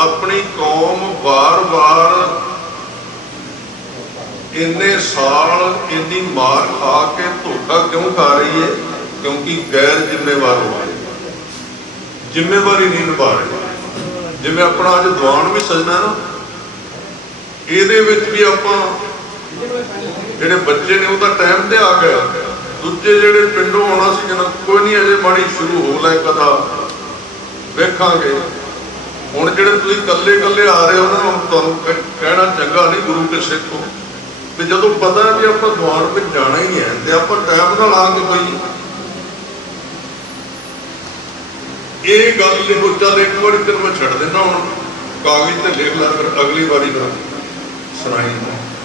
ਆਪਣੀ ਕੌਮ ਵਾਰ-ਵਾਰ ਇੰਨੇ ਸਾਲ ਇੰਨੀ ਮਾਰ ਖਾ ਕੇ ਧੋਖਾ ਕਿਉਂ ਖਾ ਰਹੀ ਹੈ? ਕਿਉਂਕਿ ਗੈਰ ਜ਼ਿੰਮੇਵਾਰ ਹੋ ਰਹੀ, ਜ਼ਿੰਮੇਵਾਰੀ ਨਹੀਂ ਨਿਭਾ ਰਹੀ। ਜਿਵੇਂ ਆਪਣਾ ਅੱਜ ਦੀਵਾਨ ਵੀ ਸਜਣਾ ਨਾ, ਇਹਦੇ ਵਿੱਚ ਵੀ ਆਪਾਂ ਜਿਹੜੇ ਬੱਚੇ ਨੇ ਉਹ ਤਾਂ ਟਾਈਮ ਤੇ ਆ ਗਏ, ਦੂਜੇ ਜਿਹੜੇ ਪਿੰਡੋਂ ਆਉਣਾ ਸੀ ਕਹਿੰਦਾ ਕੋਈ ਨਹੀਂ ਅਜੇ ਮਾੜੀ ਸ਼ੁਰੂ ਹੋ ਲੈ ਕਥਾ ਵੇਖਾਂਗੇ। ਹੁਣ ਜਿਹੜੇ ਤੁਸੀਂ ਇਕੱਲੇ ਇਕੱਲੇ ਆ ਰਹੇ ਹੋ ਨਾ, ਤੁਹਾਨੂੰ ਕਹਿਣਾ ਚੰਗਾ ਨਹੀਂ ਗੁਰੂ ਕੇ ਸਿੱਖੋ, ਤੇ ਜਦੋਂ ਪਤਾ ਵੀ ਆਪਾਂ ਦੀਵਾਨ ਵਿੱਚ ਜਾਣਾ ਹੀ ਹੈ ਤੇ ਆਪਾਂ ਟਾਈਮ ਨਾਲ ਆ ਕੇ ਕੋਈ ਇਹ ਗੱਲ ਲਿਖੋ। ਚੱਲ ਇੱਕ ਵਾਰੀ ਤੈਨੂੰ ਮੈਂ ਛੱਡ ਦਿੰਦਾ, ਹੁਣ ਕਾਗਜ਼ ਤੇ ਲਿਖ ਲੈ, ਫਿਰ ਅਗਲੀ ਵਾਰੀ ਫਿਰ ਸੁਣਾਈ।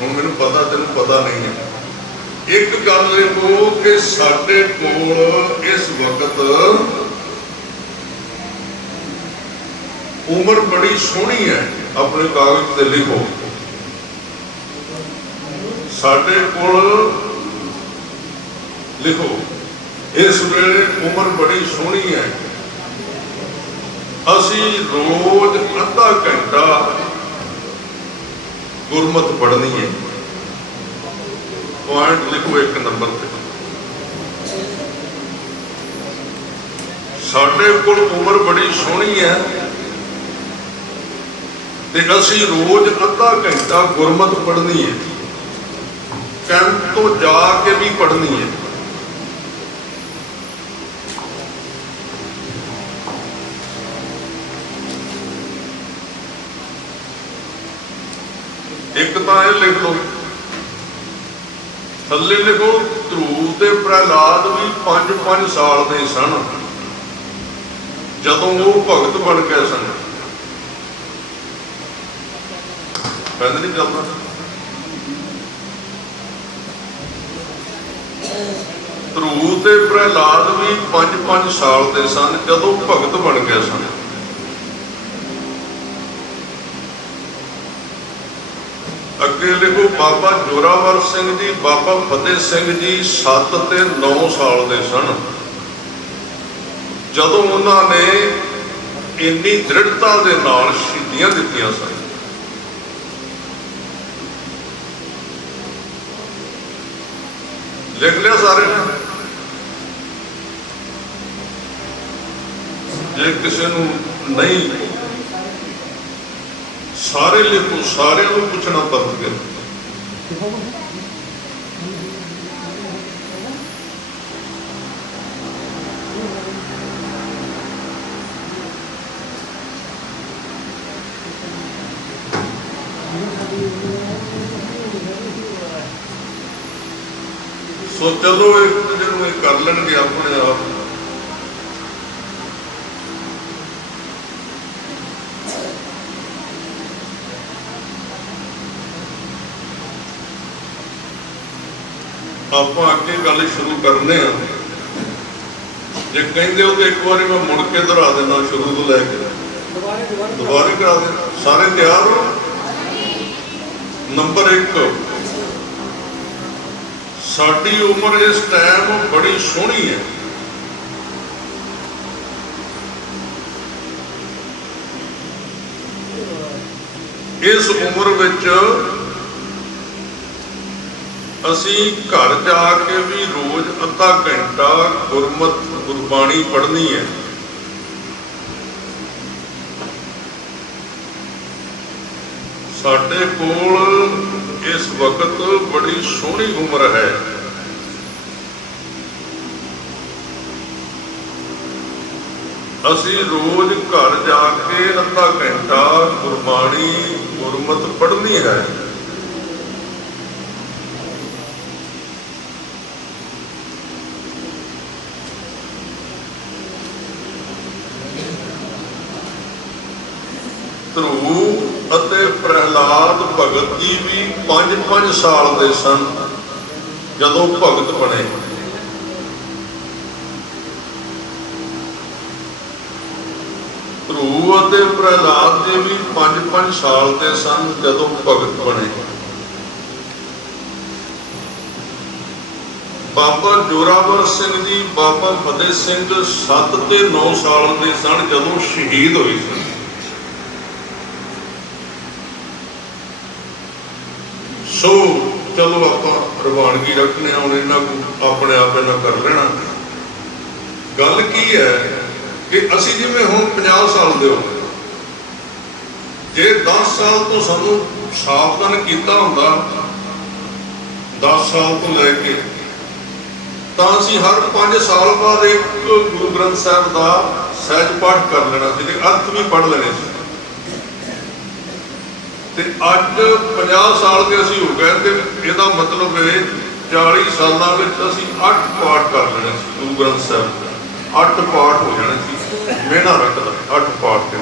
ਹੁਣ ਮੈਨੂੰ ਪਤਾ ਤੈਨੂੰ ਪਤਾ ਨਹੀਂ ਹੈ। ਇੱਕ ਗੱਲ ਲਿਖੋ ਕਿ ਸਾਡੇ ਕੋਲ ਇਸ ਵਕਤ ਉਮਰ ਬੜੀ ਸੋਹਣੀ ਹੈ। ਆਪਣੇ ਕਾਗਜ਼ ਤੇ ਲਿਖੋ, ਸਾਡੇ ਕੋਲ ਲਿਖੋ, ਇਸ ਵੇਲੇ ਉਮਰ ਬੜੀ ਸੋਹਣੀ ਹੈ। ਅਸੀਂ ਰੋਜ਼ ਅੱਧਾ ਘੰਟਾ ਗੁਰਮਤਿ ਪੜ੍ਹਨੀ ਹੈ। ਪੁਆਇੰਟ ਲਿਖੋ ਇੱਕ ਨੰਬਰ ਤੇ। ਸਾਡੇ ਕੋਲ ਉਮਰ ਬੜੀ ਸੋਹਣੀ ਹੈ ਤੇ ਅਸੀਂ ਰੋਜ਼ ਅੱਧਾ ਘੰਟਾ ਗੁਰਮਤਿ ਪੜ੍ਹਨੀ ਹੈ। ਕੈਂਪ ਤੋਂ ਜਾ ਕੇ ਵੀ ਪੜ੍ਹਨੀ ਹੈ। ਇੱਕ ਤਾਂ ਇਹ ਲਿਖ ਲਓ, ਥੱਲੇ ਲਿਖੋ ਧਰੂਵ ਤੇ ਪ੍ਰਹਿਲਾਦ ਵੀ 5-5 ਸਾਲ ਦੇ ਸਨ ਜਦੋਂ ਉਹ ਭਗਤ ਬਣ ਗਏ ਸਨ। ਕਹਿੰਦੇ ਨਹੀਂ ਚੱਲਦਾ। ਧਰੂਵ ਤੇ ਪ੍ਰਹਿਲਾਦ ਵੀ 5-5 ਸਾਲ ਦੇ ਸਨ ਜਦੋਂ ਭਗਤ ਬਣ ਗਏ ਸਨ। ਅੱਗੇ ਲਿਖੋ ਬਾਬਾ ਜੋਰਾਵਰ ਸਿੰਘ ਜੀ, ਬਾਬਾ ਫਤਿਹ ਸਿੰਘ ਜੀ 7 ਤੇ 9 ਸਾਲ ਦੇ ਸਨ ਜਦੋਂ ਉਹਨਾਂ ਨੇ ਇੰਨੀ ਦ੍ਰਿੜਤਾ ਦੇ ਨਾਲ ਸ਼ਹੀਦੀਆਂ ਦਿੱਤੀਆਂ ਸਨ। ਲਿਖ ਲਿਆ ਸਾਰੇ ਨੇ? ਜੇ ਕਿਸੇ ਨੂੰ ਨਹੀਂ, ਸਾਰੇ ਲਿਖੋ, ਸਾਰਿਆਂ ਨੂੰ ਪੁੱਛਣਾ ਪਰਤ ਗਿਆ। ਸੋ ਚਲੋ ਇੱਕ ਦੂਜੇ ਨੂੰ ਇਹ ਕਰ ਲੈਣਗੇ ਆਪਣੇ ਆਪ। ਆਪਾਂ ਅੱਗੇ ਗੱਲ ਸ਼ੁਰੂ ਕਰਨੇ ਆ। ਜੇ ਕਹਿੰਦੇ ਹੋ ਤਾਂ ਇੱਕ ਵਾਰੀ ਮੈਂ ਮੁੜ ਕੇ ਦੁਹਰਾ ਦੇਣਾ ਸ਼ੁਰੂ ਤੋਂ ਲੈ ਕੇ। ਦੁਬਾਰੇ ਕਰਾ ਦੇ। ਸਾਰੇ ਤਿਆਰ ਹੋ? ਨੰਬਰ 1, ਸਾਡੀ ਉਮਰ ਇਸ ਟਾਈਮ ਬੜੀ ਸੋਹਣੀ ਹੈ। ਇਸ ਉਮਰ ਵਿੱਚ ਅਸੀਂ ਘਰ ਜਾ ਕੇ ਵੀ ਰੋਜ਼ ਅੱਧਾ ਘੰਟਾ ਗੁਰਬਾਣੀ ਪੜ੍ਹਨੀ ਹੈ। ਸਾਡੇ ਕੋਲ ਇਸ ਵਕਤ ਬੜੀ ਸੋਹਣੀ ਉਮਰ ਹੈ। ਅਸੀਂ ਰੋਜ਼ ਘਰ ਜਾ ਕੇ ਅੱਧਾ ਘੰਟਾ ਗੁਰਬਾਣੀ ਗੁਰਮਤਿ ਪੜ੍ਹਨੀ ਹੈ। ਧਰੂਵ ਅਤੇ ਪ੍ਰਹਿਲਾਦ ਭਗਤ ਜੀ ਵੀ 5-5 ਸਾਲ ਦੇ ਸਨ ਜਦੋਂ ਭਗਤ ਬਣੇ। ਧਰੂਵ ਅਤੇ ਪ੍ਰਹਿਲਾਦ ਜੀ ਵੀ 5-5 ਸਾਲ ਦੇ ਸਨ ਜਦੋਂ ਭਗਤ ਬਣੇ। ਬਾਬਾ ਜੋਰਾਵਰ ਸਿੰਘ ਜੀ, ਬਾਬਾ ਫਤਿਹ ਸਿੰਘ 7 ਤੇ 9 ਸਾਲ ਦੇ ਸਨ ਜਦੋਂ ਸ਼ਹੀਦ ਹੋਏ ਸਨ। ਸੋ ਚਲੋ ਆਪਾਂ ਰਵਾਨਗੀ ਰੱਖਣੇ, ਹੁਣ ਇਹਨਾਂ ਨੂੰ ਆਪਣੇ ਆਪ ਇਹਨਾਂ ਕਰ ਲੈਣਾ। ਗੱਲ ਕੀ ਹੈ ਕਿ ਅਸੀਂ ਜਿਵੇਂ ਹੁਣ 50 ਸਾਲ ਦੇ ਹੋ, ਜੇ 10 ਸਾਲ ਤੋਂ ਸਾਨੂੰ ਸਾਵਧਾਨ ਕੀਤਾ ਹੁੰਦਾ, 10 ਸਾਲ ਤੋਂ ਲੈ ਕੇ, ਤਾਂ ਅਸੀਂ ਹਰ 5 ਸਾਲ ਬਾਅਦ ਇੱਕ ਗੁਰੂ ਗ੍ਰੰਥ ਸਾਹਿਬ ਦਾ ਸਹਿਜ ਪਾਠ ਕਰ ਲੈਣਾ ਸੀ ਤੇ ਅਰਥ ਵੀ ਪੜ੍ਹ ਲੈਣੇ ਸੀ। ਤੇ ਅੱਜ 50 ਸਾਲ ਦੇ ਅਸੀਂ ਹੋ ਗਏ ਤੇ ਇਹਦਾ ਮਤਲਬ ਹੈ 40 ਸਾਲਾਂ ਵਿੱਚ ਅਸੀਂ 8 ਪਾਠ ਕਰ ਲੈਣੇ ਸੀ ਗੁਰੂ ਗ੍ਰੰਥ ਸਾਹਿਬ ਦੇ। 8 ਪਾਠ ਹੋ ਜਾਣੇ ਸੀ। ਮਿਹਣਾ ਰੱਖਦਾ 8 ਪਾਠ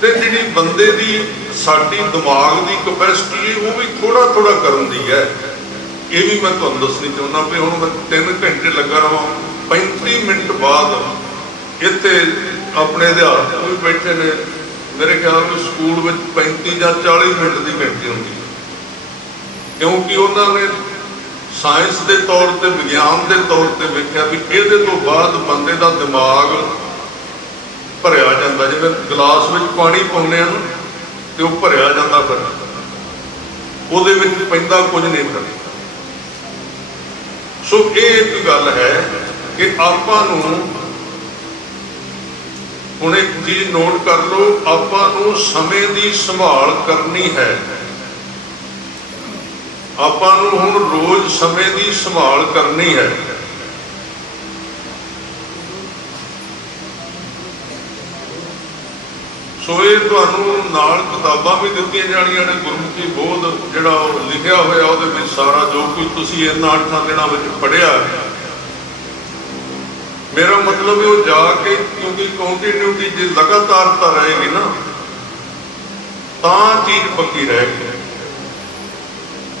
ਤੇ ਜਿਹੜੀ ਬੰਦੇ ਦੀ ਸਾਡੀ ਦਿਮਾਗ ਦੀ ਕਪੈਸਿਟੀ ਹੈ ਉਹ ਵੀ ਥੋੜਾ ਥੋੜਾ ਕਰਨ ਦੀ ਹੈ। ਇਹ ਵੀ ਮੈਂ ਤੁਹਾਨੂੰ ਦੱਸਣੀ ਚਾਹੁੰਦਾ ਵੀ ਹੁਣ ਮੈਂ 3 ਘੰਟੇ ਲੱਗਾ ਰਹਾਂ, 35 ਮਿੰਟ ਬਾਅਦ ਇੱਥੇ ਆਪਣੇ ਅਧਿਆਪਕ ਵੀ ਬੈਠੇ ਨੇ। ਮੇਰੇ ਖਿਆਲ ਵਿੱਚ ਸਕੂਲ ਵਿੱਚ 35 ਜਾਂ 40 ਮਿੰਟ ਦੀ ਗਿਣਤੀ ਹੁੰਦੀ ਹੈ, ਕਿਉਂਕਿ ਉਹਨਾਂ ਨੇ ਸਾਇੰਸ ਦੇ ਤੌਰ ਤੇ, ਵਿਗਿਆਨ ਦੇ ਤੌਰ ਤੇ ਵੇਖਿਆ ਵੀ ਇਹਦੇ ਤੋਂ ਬਾਅਦ ਬੰਦੇ ਦਾ ਦਿਮਾਗ ਭਰਿਆ ਜਾਂਦਾ। ਜਿਵੇਂ ਗਲਾਸ ਵਿੱਚ ਪਾਣੀ ਪਾਉਂਦੇ ਹਨ ਤੇ ਉਹ ਭਰਿਆ ਜਾਂਦਾ, ਫਿਰ ਉਹਦੇ ਵਿੱਚ ਪੈਂਦਾ ਕੁਝ ਨਹੀਂ ਫਿਰ। ਸੋ ਇਹ ਇੱਕ ਗੱਲ ਹੈ ਕਿ ਆਪਾਂ ਨੂੰ ਹੁਣ ਇੱਕ ਚੀਜ਼ ਨੋਟ ਕਰ ਲਓ, ਆਪਾਂ ਨੂੰ ਸਮੇਂ ਦੀ ਸੰਭਾਲ ਕਰਨੀ ਹੈ। ਆਪਾਂ ਨੂੰ ਹੁਣ ਰੋਜ਼ ਸਮੇਂ ਦੀ ਸੰਭਾਲ ਕਰਨੀ ਹੈ। ਸੋ ਇਹ ਤੁਹਾਨੂੰ ਨਾਲ ਕਿਤਾਬਾਂ ਵੀ ਦਿੱਤੀਆਂ ਜਾਣੀਆਂ ਨੇ, ਗੁਰਮੁਖੀ ਬੋਧ ਜਿਹੜਾ ਉਹ ਲਿਖਿਆ ਹੋਇਆ, ਉਹਦੇ ਵਿੱਚ ਸਾਰਾ ਜੋ ਕੁਝ ਤੁਸੀਂ ਇਹਨਾਂ 8 ਦਿਨਾਂ ਵਿੱਚ ਪੜ੍ਹਿਆ, ਮੇਰਾ ਮਤਲਬ ਉਹ ਜਾ ਕੇ, ਕਿਉਂਕਿ ਕੰਟੀਨਿਊਟੀ ਜੇ ਲਗਾਤਾਰਤਾ ਰਹੇਗੀ ਨਾ ਤਾਂ ਚੀਜ਼ ਪੱਕੀ ਰਹੇਗੀ,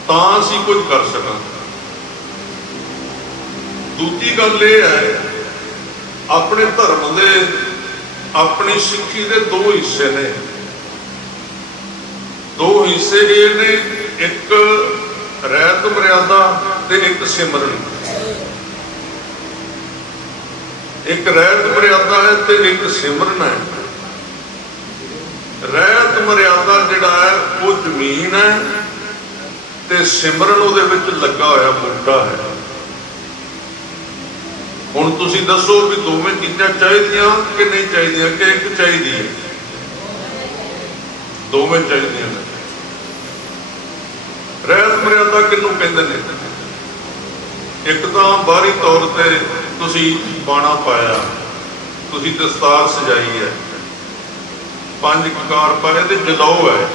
ਤਾਂ ਅਸੀਂ ਕੁਝ ਕਰ ਸਕਾਂਗੇ। ਦੂਜੀ ਗੱਲ ਇਹ ਹੈ, ਆਪਣੇ ਧਰਮ ਦੇ, ਆਪਣੀ ਸਿੱਖੀ ਦੇ 2 ਹਿੱਸੇ ਨੇ। 2 ਹਿੱਸੇ ਇਹ ਨੇ, ਇੱਕ ਰਹਿਤ ਮਰਿਆਦਾ ਤੇ ਇੱਕ ਸਿਮਰਨ। ਇੱਕ ਰਹਿਤ ਮਰਿਆਦਾ ਹੈ ਤੇ ਇੱਕ ਸਿਮਰਨ ਹੈ। ਰਹਿਤ ਮਰਿਆਦਾ ਜਿਹੜਾ ਹੈ ਉਹ ਜ਼ਮੀਨ ਹੈ ਤੇ ਸਿਮਰਨ ਉਹਦੇ ਵਿੱਚ ਲੱਗਾ ਹੋਇਆ ਬੂਟਾ ਹੈ। ਹੁਣ ਤੁਸੀਂ ਦੱਸੋ ਵੀ ਦੋਵੇਂ ਚੀਜ਼ਾਂ ਚਾਹੀਦੀਆਂ ਕਿ ਨਹੀਂ ਚਾਹੀਦੀਆਂ, ਕਿ ਇੱਕ ਚਾਹੀਦੀ ਹੈ? ਦੋਵੇਂ ਚਾਹੀਦੀਆਂ ਨੇ। ਰਹਿਤ ਮਰਿਆਦਾ ਕਿਹਨੂੰ ਕਹਿੰਦੇ ਨੇ? ਇੱਕ ਤਾਂ ਬਾਹਰੀ ਤੌਰ ਤੇ ਤੁਸੀਂ ਬਾਣਾ ਪਾਇਆ, ਤੁਸੀਂ ਦਸਤਾਰ ਸਜਾਈ ਹੈ, 5 ਕਕਾਰ ਪਾਏ ਤੇ ਜਲੌ ਹੈ,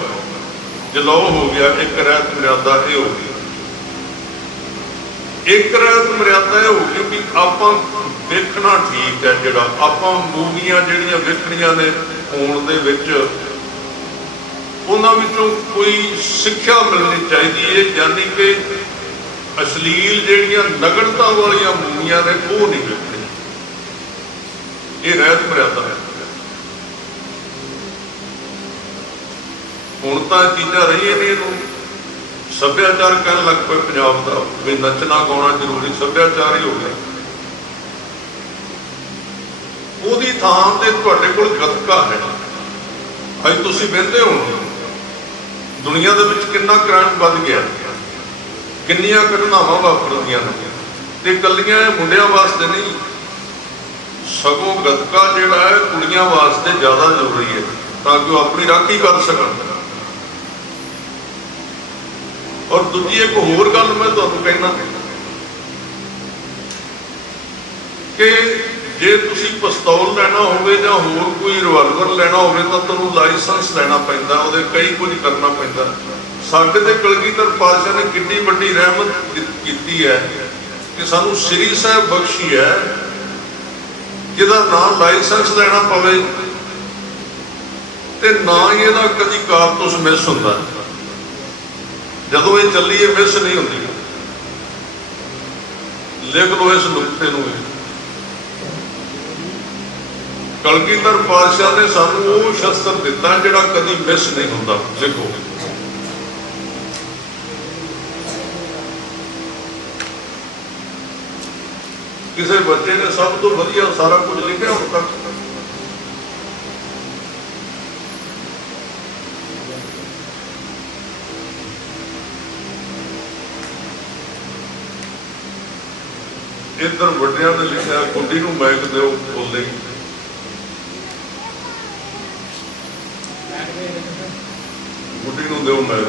ਜਲੌ ਹੋ ਗਿਆ, ਇੱਕ ਰਹਿਤ ਮਰਿਆਦਾ ਇਹ ਹੋ ਗਈ। ਇੱਕ ਰਹਿਤ ਮਰਿਆਦਾ ਇਹ ਹੋ ਗਈ ਵੀ ਆਪਾਂ ਵੇਖਣਾ ਠੀਕ ਹੈ, ਜਿਹੜਾ ਆਪਾਂ ਮੂਵੀਆਂ ਜਿਹੜੀਆਂ ਵੇਖਣੀਆਂ ਨੇ ਫੋਨ ਦੇ ਵਿੱਚ, ਉਹਨਾਂ ਵਿੱਚੋਂ ਕੋਈ ਸਿੱਖਿਆ ਮਿਲਣੀ ਚਾਹੀਦੀ ਹੈ, ਯਾਨੀ ਕਿ ਅਸ਼ਲੀਲ ਜਿਹੜੀਆਂ ਨਗੜਤਾ ਵਾਲੀਆਂ ਮੂਵੀਆਂ ਨੇ ਉਹ ਨਹੀਂ ਵੇਖਣੀਆਂ। ਇਹ ਰਹਿਤ ਮਰਿਆਦਾ ਹੈ। ਹੁਣ ਤਾਂ ਚੀਜ਼ਾਂ ਰਹੀਆਂ ਨਹੀਂ, ਇਹਨੂੰ ਸੱਭਿਆਚਾਰ ਕਹਿਣ ਲੱਗ ਪਏ ਪੰਜਾਬ ਦਾ, ਵੀ ਨੱਚਣਾ ਗਾਉਣਾ ਜ਼ਰੂਰੀ ਸੱਭਿਆਚਾਰ ਹੀ ਹੋ ਗਿਆ। ਉਹਦੀ ਥਾਂ ਤੇ ਤੁਹਾਡੇ ਕੋਲ ਗੱਤਕਾ ਹੈ। ਅੱਜ ਤੁਸੀਂ ਵਹਿੰਦੇ ਹੋ ਦੁਨੀਆ ਦੇ ਵਿੱਚ ਕਿੰਨਾ ਕ੍ਰਾਈਮ ਵੱਧ ਗਿਆ, ਕਿੰਨੀਆਂ ਘਟਨਾਵਾਂ ਵਾਪਰਦੀਆਂ ਨੇ, ਤੇ ਇਕੱਲੀਆਂ ਇਹ ਮੁੰਡਿਆਂ ਵਾਸਤੇ ਨਹੀਂ, ਸਗੋਂ ਗੱਤਕਾ ਜਿਹੜਾ ਹੈ ਕੁੜੀਆਂ ਵਾਸਤੇ ਜ਼ਿਆਦਾ ਜ਼ਰੂਰੀ ਹੈ, ਤਾਂ ਕਿ ਉਹ ਆਪਣੀ ਰਾਖੀ ਕਰ ਸਕਣ। ਔਰ ਦੂਜੀ ਇੱਕ ਹੋਰ ਗੱਲ ਮੈਂ ਤੁਹਾਨੂੰ ਕਹਿਣਾ ਕਿ ਜੇ ਤੁਸੀਂ ਪਿਸਤੌਲ ਲੈਣਾ ਹੋਵੇ ਜਾਂ ਹੋਰ ਕੋਈ ਰਿਵਾਲਵਰ ਲੈਣਾ ਹੋਵੇ ਤਾਂ ਤੁਹਾਨੂੰ ਲਾਇਸੈਂਸ ਲੈਣਾ ਪੈਂਦਾ, ਉਹਦੇ ਕਈ ਕੁਝ ਕਰਨਾ ਪੈਂਦਾ। ਸਾਡੇ ਤੇ ਕਲਗੀਧਰ ਪਾਤਸ਼ਾਹ ਨੇ ਕਿੰਨੀ ਵੱਡੀ ਰਹਿਮਤ ਕੀਤੀ ਹੈ ਕਿ ਸਾਨੂੰ ਸ੍ਰੀ ਸਾਹਿਬ ਬਖਸ਼ੀ ਹੈ, ਜਿਹਦਾ ਨਾ ਲਾਇਸੈਂਸ ਲੈਣਾ ਪਵੇ ਤੇ ਨਾ ਹੀ ਇਹਦਾ ਕਦੀ ਕਾਰਤੂਸ ਮਿਸ ਹੁੰਦਾ। ਜਦੋਂ ਇਹ ਚੱਲੀ ਇਹ ਮਿਸ ਨਹੀਂ ਹੁੰਦੀ। ਲਿਖ ਲਓ ਇਸ ਨੁਕਤੇ ਨੂੰ। ਕਲਗੀਧਰ ਪਾਤਸ਼ਾਹ ਨੇ ਸਾਨੂੰ ਉਹ ਸ਼ਸਤਰ ਦਿੱਤਾ ਜਿਹੜਾ ਕਦੀ ਮਿਸ ਨਹੀਂ ਹੁੰਦਾ। ਲਿਖੋ। ਕਿਸੇ ਬੱਚੇ ਨੇ ਸਭ ਤੋਂ ਵਧੀਆ ਸਾਰਾ ਕੁਝ ਲਿਖਿਆ ਹੁਣ ਤੱਕ। ਇੱਧਰ ਵੱਡਿਆਂ ਨੇ ਲਿਖਿਆ ਗੁੱਡੀ ਨੂੰ ਮੈਕ ਦਿਓ ਬੋਲੇ। ਗੁੱਡੀ ਨੂੰ ਦਿਓ ਮੈਕ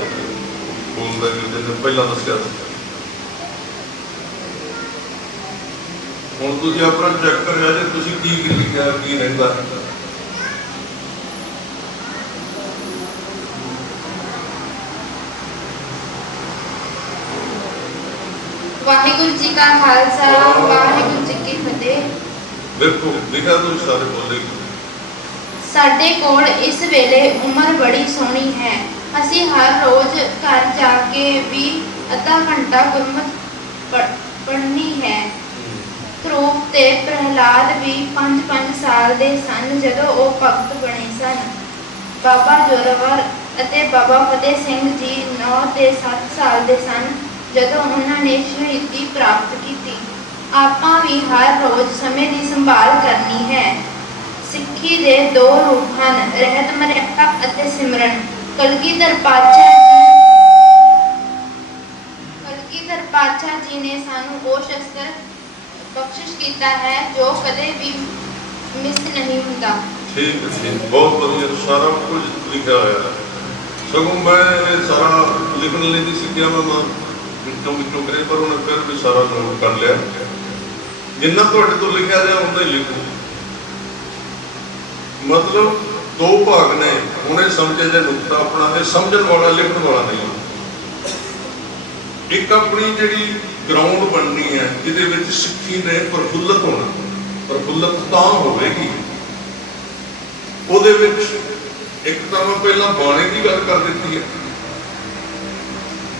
ਬੋਲਦਾ, ਜਿਹਨੇ ਪਹਿਲਾਂ ਦੱਸਿਆ ਸੀ। ਹੁਣ ਤੁਸੀਂ ਆਪਣਾ ਚੈੱਕ ਕਰਿਆ ਜੇ ਤੁਸੀਂ ਕੀ ਲਿਖਿਆ, ਕੀ ਰਹਿੰਦਾ। ਵਾਹਿਗੁਰੂ ਜੀ ਕਾ ਖਾਲਸਾ, ਵਾਹਿਗੁਰੂ ਜੀ ਕੀ ਫਤਿਹ। ਦੇਖੋ ਲਿਖਿਆ ਤੁਸੀਂ ਸਾਰੇ ਬੋਲੇ। ਸਾਡੇ ਕੋਲ ਇਸ ਵੇਲੇ ਉਮਰ ਬੜੀ ਸੋਹਣੀ ਹੈ। ਅਸੀਂ ਹਰ ਰੋਜ਼ ਘਰ ਜਾ ਕੇ ਵੀ ਅੱਧਾ ਘੰਟਾ ਗੁਰਮਤਿ ਪੜ੍ਹਨੀ ਹੈ। ਧਰੂਪ ਤੇ ਪ੍ਰਹਿਲਾਦ ਵੀ 5-5 ਸਾਲ ਦੇ ਸਨ ਜਦੋਂ ਉਹ ਭਗਤ ਬਣੇ ਸਨ। ਬਾਬਾ ਜ਼ੋਰਾਵਰ ਅਤੇ ਬਾਬਾ ਫਤਿਹ ਸਿੰਘ ਜੀ 9 ਤੇ 7 ਸਾਲ ਦੇ ਸਨ ਜਦੋਂ ਉਹਨਾਂ ਨੇ ਸ਼ਹੀਦੀ ਪ੍ਰਾਪਤ ਕੀਤੀ। ਆਪਾਂ ਵੀ ਹਰ ਰੋਜ਼ ਸਮੇਂ ਦੀ ਸੰਭਾਲ ਕਰਨੀ ਹੈ। ਸਿੱਖੀ ਦੇ 2 ਰੂਪ ਹਨ, ਰਹਿਤ ਮਰਿਆਦਾ ਅਤੇ ਸਿਮਰਨ। ਕਲਗੀਧਰ ਪਾਤਸ਼ਾਹ ਜੀ ਨੇ ਸਾਨੂੰ ਉਹ ਸ਼ਸਤਰ ਬਖਸ਼ਿਸ਼ ਕੀਤਾ ਹੈ ਜੋ ਕਦੇ ਵੀ ਮਿਸ ਨਹੀਂ ਹੁੰਦਾ। ਠੀਕ ਹੈ, ਬਹੁਤ ਵਧੀਆ, ਸਾਰਾ ਕੁਝ ਲਿਖਿਆ ਹੋਇਆ। ਸਗੋਂ ਮੈਂ ਇਹ ਸਾਰਾ ਲਿਖਣ ਲਈ ਨਹੀਂ ਸਿੱਖਿਆ, ਮੈਂ ਵਿੱਚੋਂ ਕਰੇ, ਪਰ ਉਹਨੇ ਫਿਰ ਵੀ ਸਾਰਾ ਨੋਟ ਕਰ ਲਿਆ। ਜਿੰਨਾ ਤੁਹਾਡੇ ਤੋਂ ਲਿਖਿਆ ਜਾਏ ਉਹਨਾਂ ਹੀ ਲਿਖੋ। ਮਤਲਬ 2 ਭਾਗ ਨੇ, ਉਹਨੇ ਸਮਝੇ ਜੇ ਨੁਕਤਾ ਆਪਣਾ, ਇਹ ਸਮਝਣ ਵਾਲਾ ਲਿਖਣ ਵਾਲਾ ਨਹੀਂ। ਇੱਕ ਆਪਣੀ ਜਿਹੜੀ ਗਰਾਊਂਡ ਬਣਨੀ ਹੈ ਜਿਹਦੇ ਵਿੱਚ ਸਿੱਖੀ ਨੇ ਪ੍ਰਫੁੱਲਤ ਹੋਣਾ, ਪ੍ਰਫੁੱਲਤ ਤਾਂ ਹੋਵੇਗੀ ਉਹਦੇ ਵਿੱਚ। ਇੱਕ ਤਾਂ ਮੈਂ ਪਹਿਲਾਂ ਬਾਣੇ ਦੀ ਗੱਲ ਕਰ ਦਿੱਤੀ ਹੈ,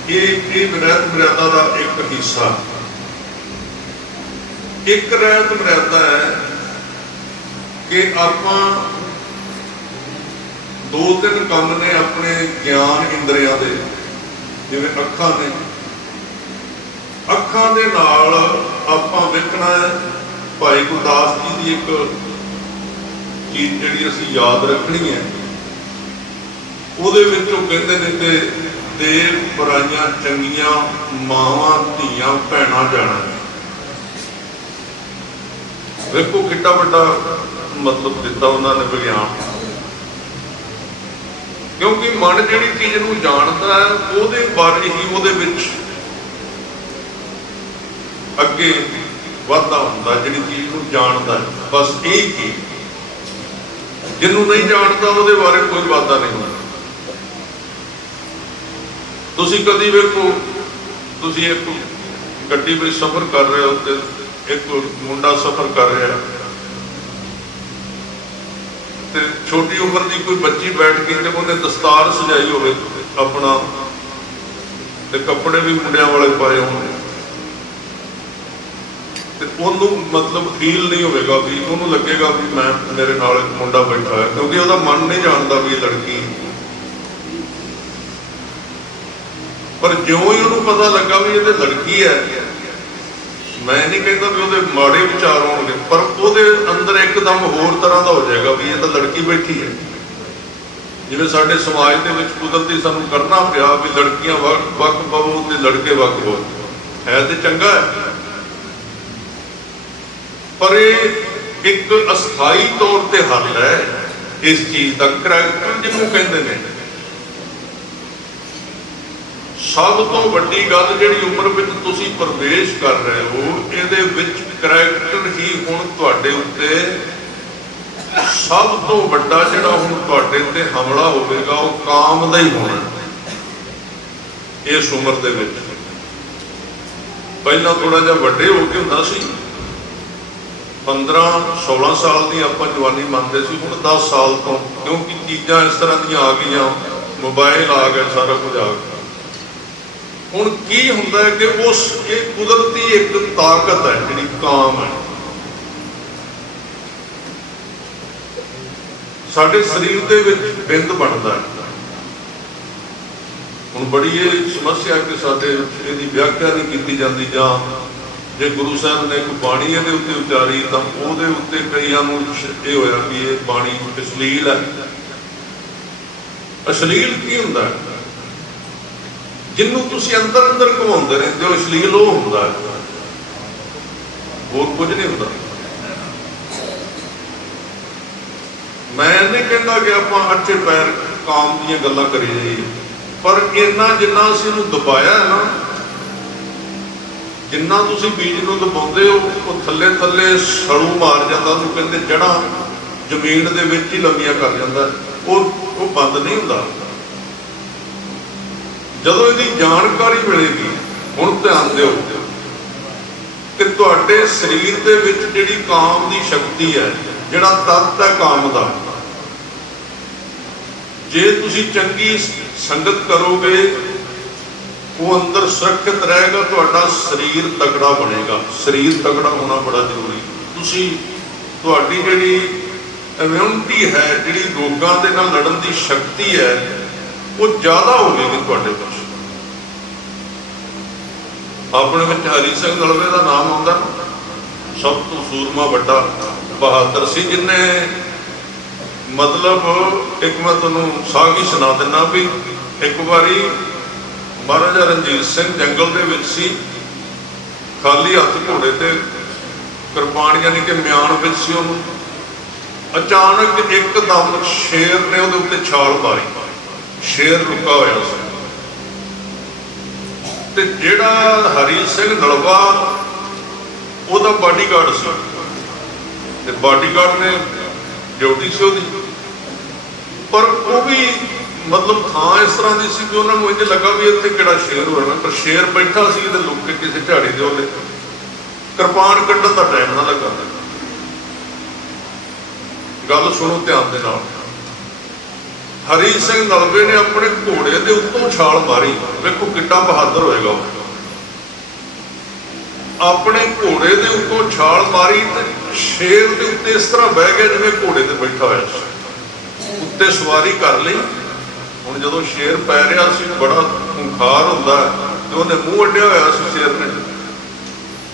ਇਹ ਰਹਿਤ ਮਰਿਆਦਾ ਦਾ ਇੱਕ ਹਿੱਸਾ। ਇੱਕ ਰਹਿਤ ਮਰਿਆਦਾ ਹੈ ਕਿ ਆਪਾਂ 2-3 ਕੰਮ ਨੇ ਆਪਣੇ ਗਿਆਨ ਇੰਦਰੀਆਂ ਦੇ, ਜਿਵੇਂ ਅੱਖਾਂ ਨੇ, ਅੱਖਾਂ ਦੇ ਨਾਲ ਆਪਾਂ ਵੇਖਣਾ ਹੈ। ਭਾਈ ਗੁਰਦਾਸ ਜੀ ਦੀ ਇੱਕ ਚੀਜ਼ ਜਿਹੜੀ ਅਸੀਂ ਯਾਦ ਰੱਖਣੀ ਹੈ, ਉਹਦੇ ਵਿੱਚ ਉਹ ਕਹਿੰਦੇ ਨੇ ਕਿ ਦੇਵ ਪਰਾਈਆਂ ਚੰਗੀਆਂ ਮਾਵਾਂ ਧੀਆਂ ਭੈਣਾਂ ਜਾਣਾ। ਵੇਖੋ ਕਿੱਡਾ ਵੱਡਾ ਮਤਲਬ ਦਿੱਤਾ ਉਹਨਾਂ ਨੇ ਵਿਗਿਆਨ। ਕਿਉਂਕਿ ਮਨ ਜਿਹੜੀ ਚੀਜ਼ ਨੂੰ ਜਾਣਦਾ ਹੈ ਉਹਦੇ ਬਾਰੇ ਹੀ ਉਹਦੇ ਵਿੱਚ ਅੱਗੇ ਵਾਧਾ ਹੁੰਦਾ, ਜਿਹੜੀ ਚੀਜ਼ ਨੂੰ ਜਾਣਦਾ। ਬਸ ਇਹ ਕੀ, ਜਿਹਨੂੰ ਨਹੀਂ ਜਾਣਦਾ ਉਹਦੇ ਬਾਰੇ ਕੋਈ ਵਾਧਾ ਨਹੀਂ ਹੁੰਦਾ। ਤੁਸੀਂ ਕਦੀ ਵੇਖੋ, ਤੁਸੀਂ ਇੱਕ ਗੱਡੀ ਵਿੱਚ ਸਫ਼ਰ ਕਰ ਰਹੇ ਹੋ ਤੇ ਇੱਕ ਮੁੰਡਾ ਸਫ਼ਰ ਕਰ ਰਿਹਾ ਤੇ ਛੋਟੀ ਉਮਰ ਦੀ ਕੋਈ ਬੱਚੀ ਬੈਠ ਕੇ ਤੇ ਉਹਨੇ ਦਸਤਾਰ ਸਜਾਈ ਹੋਵੇ ਆਪਣਾ, ਤੇ ਕੱਪੜੇ ਵੀ ਮੁੰਡਿਆਂ ਵਾਲੇ ਪਾਏ ਹੋਣ, ਤੇ ਉਹਨੂੰ ਮਤਲਬ ਫੀਲ ਨਹੀਂ ਹੋਵੇਗਾ, ਵੀ ਉਹਨੂੰ ਲੱਗੇਗਾ ਵੀ ਮੈਂ ਮੇਰੇ ਨਾਲ ਇੱਕ ਮੁੰਡਾ ਬੈਠਾ ਹੈ, ਕਿਉਂਕਿ ਉਹਦਾ ਮਨ ਨਹੀਂ ਜਾਣਦਾ ਵੀ ਇਹ ਲੜਕੀ। पर ज्यों ही ਉਹਨੂੰ पता लगा भी ये लड़की है, मैं नहीं कहता भी ਉਹਦੇ माड़े विचार होंगे, पर ਉਹਦੇ अंदर एकदम होर तरह का हो जाएगा भी ये तो लड़की बैठी है। जिवें साडे समाज दे विच कुदरती सानूं करना पिया भी लड़कियां वक पवो ते लड़के वक हो, है तो चंगा है, पर एक अस्थाई तौर ते हल है इस चीज का। करैक्टर जिन्हों कहते हैं, सब तो वड्डी गल जिहड़ी उम्र विच तुसीं प्रवेश कर रहे हो, इहदे विच करैक्टर ही हुण तुहाडे उत्ते सब तो वड्डा जिहड़ा हुण तुहाडे ते हमला होवेगा वो काम दा ही होना इस उम्र दे विच। पहला थोड़ा जिहा वड्डे हो के हुंदा सी, 15-16 साल की आपां जवानी मानते सी, हुण 10 साल तो, क्योंकि चीज़ां इस तरह दी आ गईयां, मोबाइल आ गए, सारा कुछ आ गया। हुण की हुंदा है कि उस ये कुदरती एक ताकत है जिहड़ी काम है, साडे शरीर दे विच बिंद बनदा है। हुण बड़ी ये समस्या कि साडे इहदी व्याख्या नहीं की जाती, जां जे गुरु साहब ने एक बाणी इहदे उत्ते उचारी तां उहदे उत्ते कईयां नूं इह होया कि ये बाणी अश्लील है। अश्लील की हुंदा है? जिन्हों तुसीं अंदर अंदर घुमाउंदे रहिंदे हो, अश्लील वो हुंदा है, होर कुछ नहीं हुंदा। मैं नहीं कहता कि आपां अच्छे पैर काम दीयां गल्लां करी जाइए, पर इन्ना जिन्ना असीं इहनूं दबाया है ना, जिन्ना तुसीं बीज नूं दबाउंदे हो वो थल्ले थल्ले सड़ू मार जांदा, ਉਹਨੂੰ ਕਹਿੰਦੇ जड़ां ਜ਼ਮੀਨ ਦੇ ਵਿੱਚ ਹੀ ਲੰਮੀਆਂ कर जांदा, ਉਹ ਬੰਦ नहीं हुंदा। ਜਦੋਂ ਇਹਦੀ ਜਾਣਕਾਰੀ ਮਿਲੇਗੀ, ਹੁਣ ਧਿਆਨ ਦਿਓ ਕਿ ਤੁਹਾਡੇ ਸਰੀਰ ਦੇ ਵਿੱਚ ਜਿਹੜੀ ਕਾਮ ਦੀ ਸ਼ਕਤੀ ਹੈ, ਜਿਹੜਾ ਤੱਤ ਹੈ ਕਾਮ ਦਾ, ਜੇ ਤੁਸੀਂ ਚੰਗੀ ਸੰਗਤ ਕਰੋਗੇ ਉਹ ਅੰਦਰ ਸੁਰੱਖਿਅਤ ਰਹੇਗਾ, ਤੁਹਾਡਾ ਸਰੀਰ ਤਕੜਾ ਬਣੇਗਾ। ਸਰੀਰ ਤਕੜਾ ਹੋਣਾ ਬੜਾ ਜ਼ਰੂਰੀ। ਤੁਸੀਂ ਤੁਹਾਡੀ ਜਿਹੜੀ ਇਮਿਊਨਿਟੀ ਹੈ, ਜਿਹੜੀ ਰੋਗਾਂ ਦੇ ਨਾਲ ਲੜਨ ਦੀ ਸ਼ਕਤੀ ਹੈ, ਉਹ ਜ਼ਿਆਦਾ ਹੋਵੇਗੀ ਤੁਹਾਡੇ ਪਾਸ। ਆਪਣੇ ਵਿੱਚ ਹਰੀ ਸਿੰਘ ਨਲਵੇ ਦਾ ਨਾਮ ਆਉਂਦਾ, ਸਭ ਤੋਂ ਸੂਰਮਾ ਵੱਡਾ ਬਹਾਦਰ ਸੀ, ਜਿਨੇ मतलब एक मैं तुहानूं साग ही सुना दिना भी एक बारी महाराजा रणजीत सिंह जंगल दे विच सी, खाली हथ घोड़े ते कृपान यानी कि म्यान विच सी, उहनूं अचानक एकदम शेर ने उहदे उत्ते छाल मारी। शेर रुका होया सी ते जिहड़ा हरी सिंह नलवा उहदा बाडीगार्ड सी, ते बाडीगार्ड ने ड्यूटी सी उहदी, पर वो भी मतलब थां इस तरह की सी कि उन्होंने इंज लगा भी इत्थे किहड़ा शेर होना, पर शेर बैठा सी ते लुक के किसी झाड़ी दे ओले कृपान कड्ढण दा टाइम ना लगा। गल सुनो ध्यान दे नाल, हरी सिंह नलवे ने अपने घोड़े दे उत्तों छाल मारी। देखो कितना बहादुर होएगा, अपने घोड़े दे उत्तों छाल मारी ते शेर दे उत्ते इस तरह बह गया जिवें घोड़े ते बैठा होया सी, उत्ते सवारी कर ली। हुण जदों शेर पै रहा सी, बड़ा खूंखार हुंदा ते उहने मूँह अड्डिया होया सी शेर ने,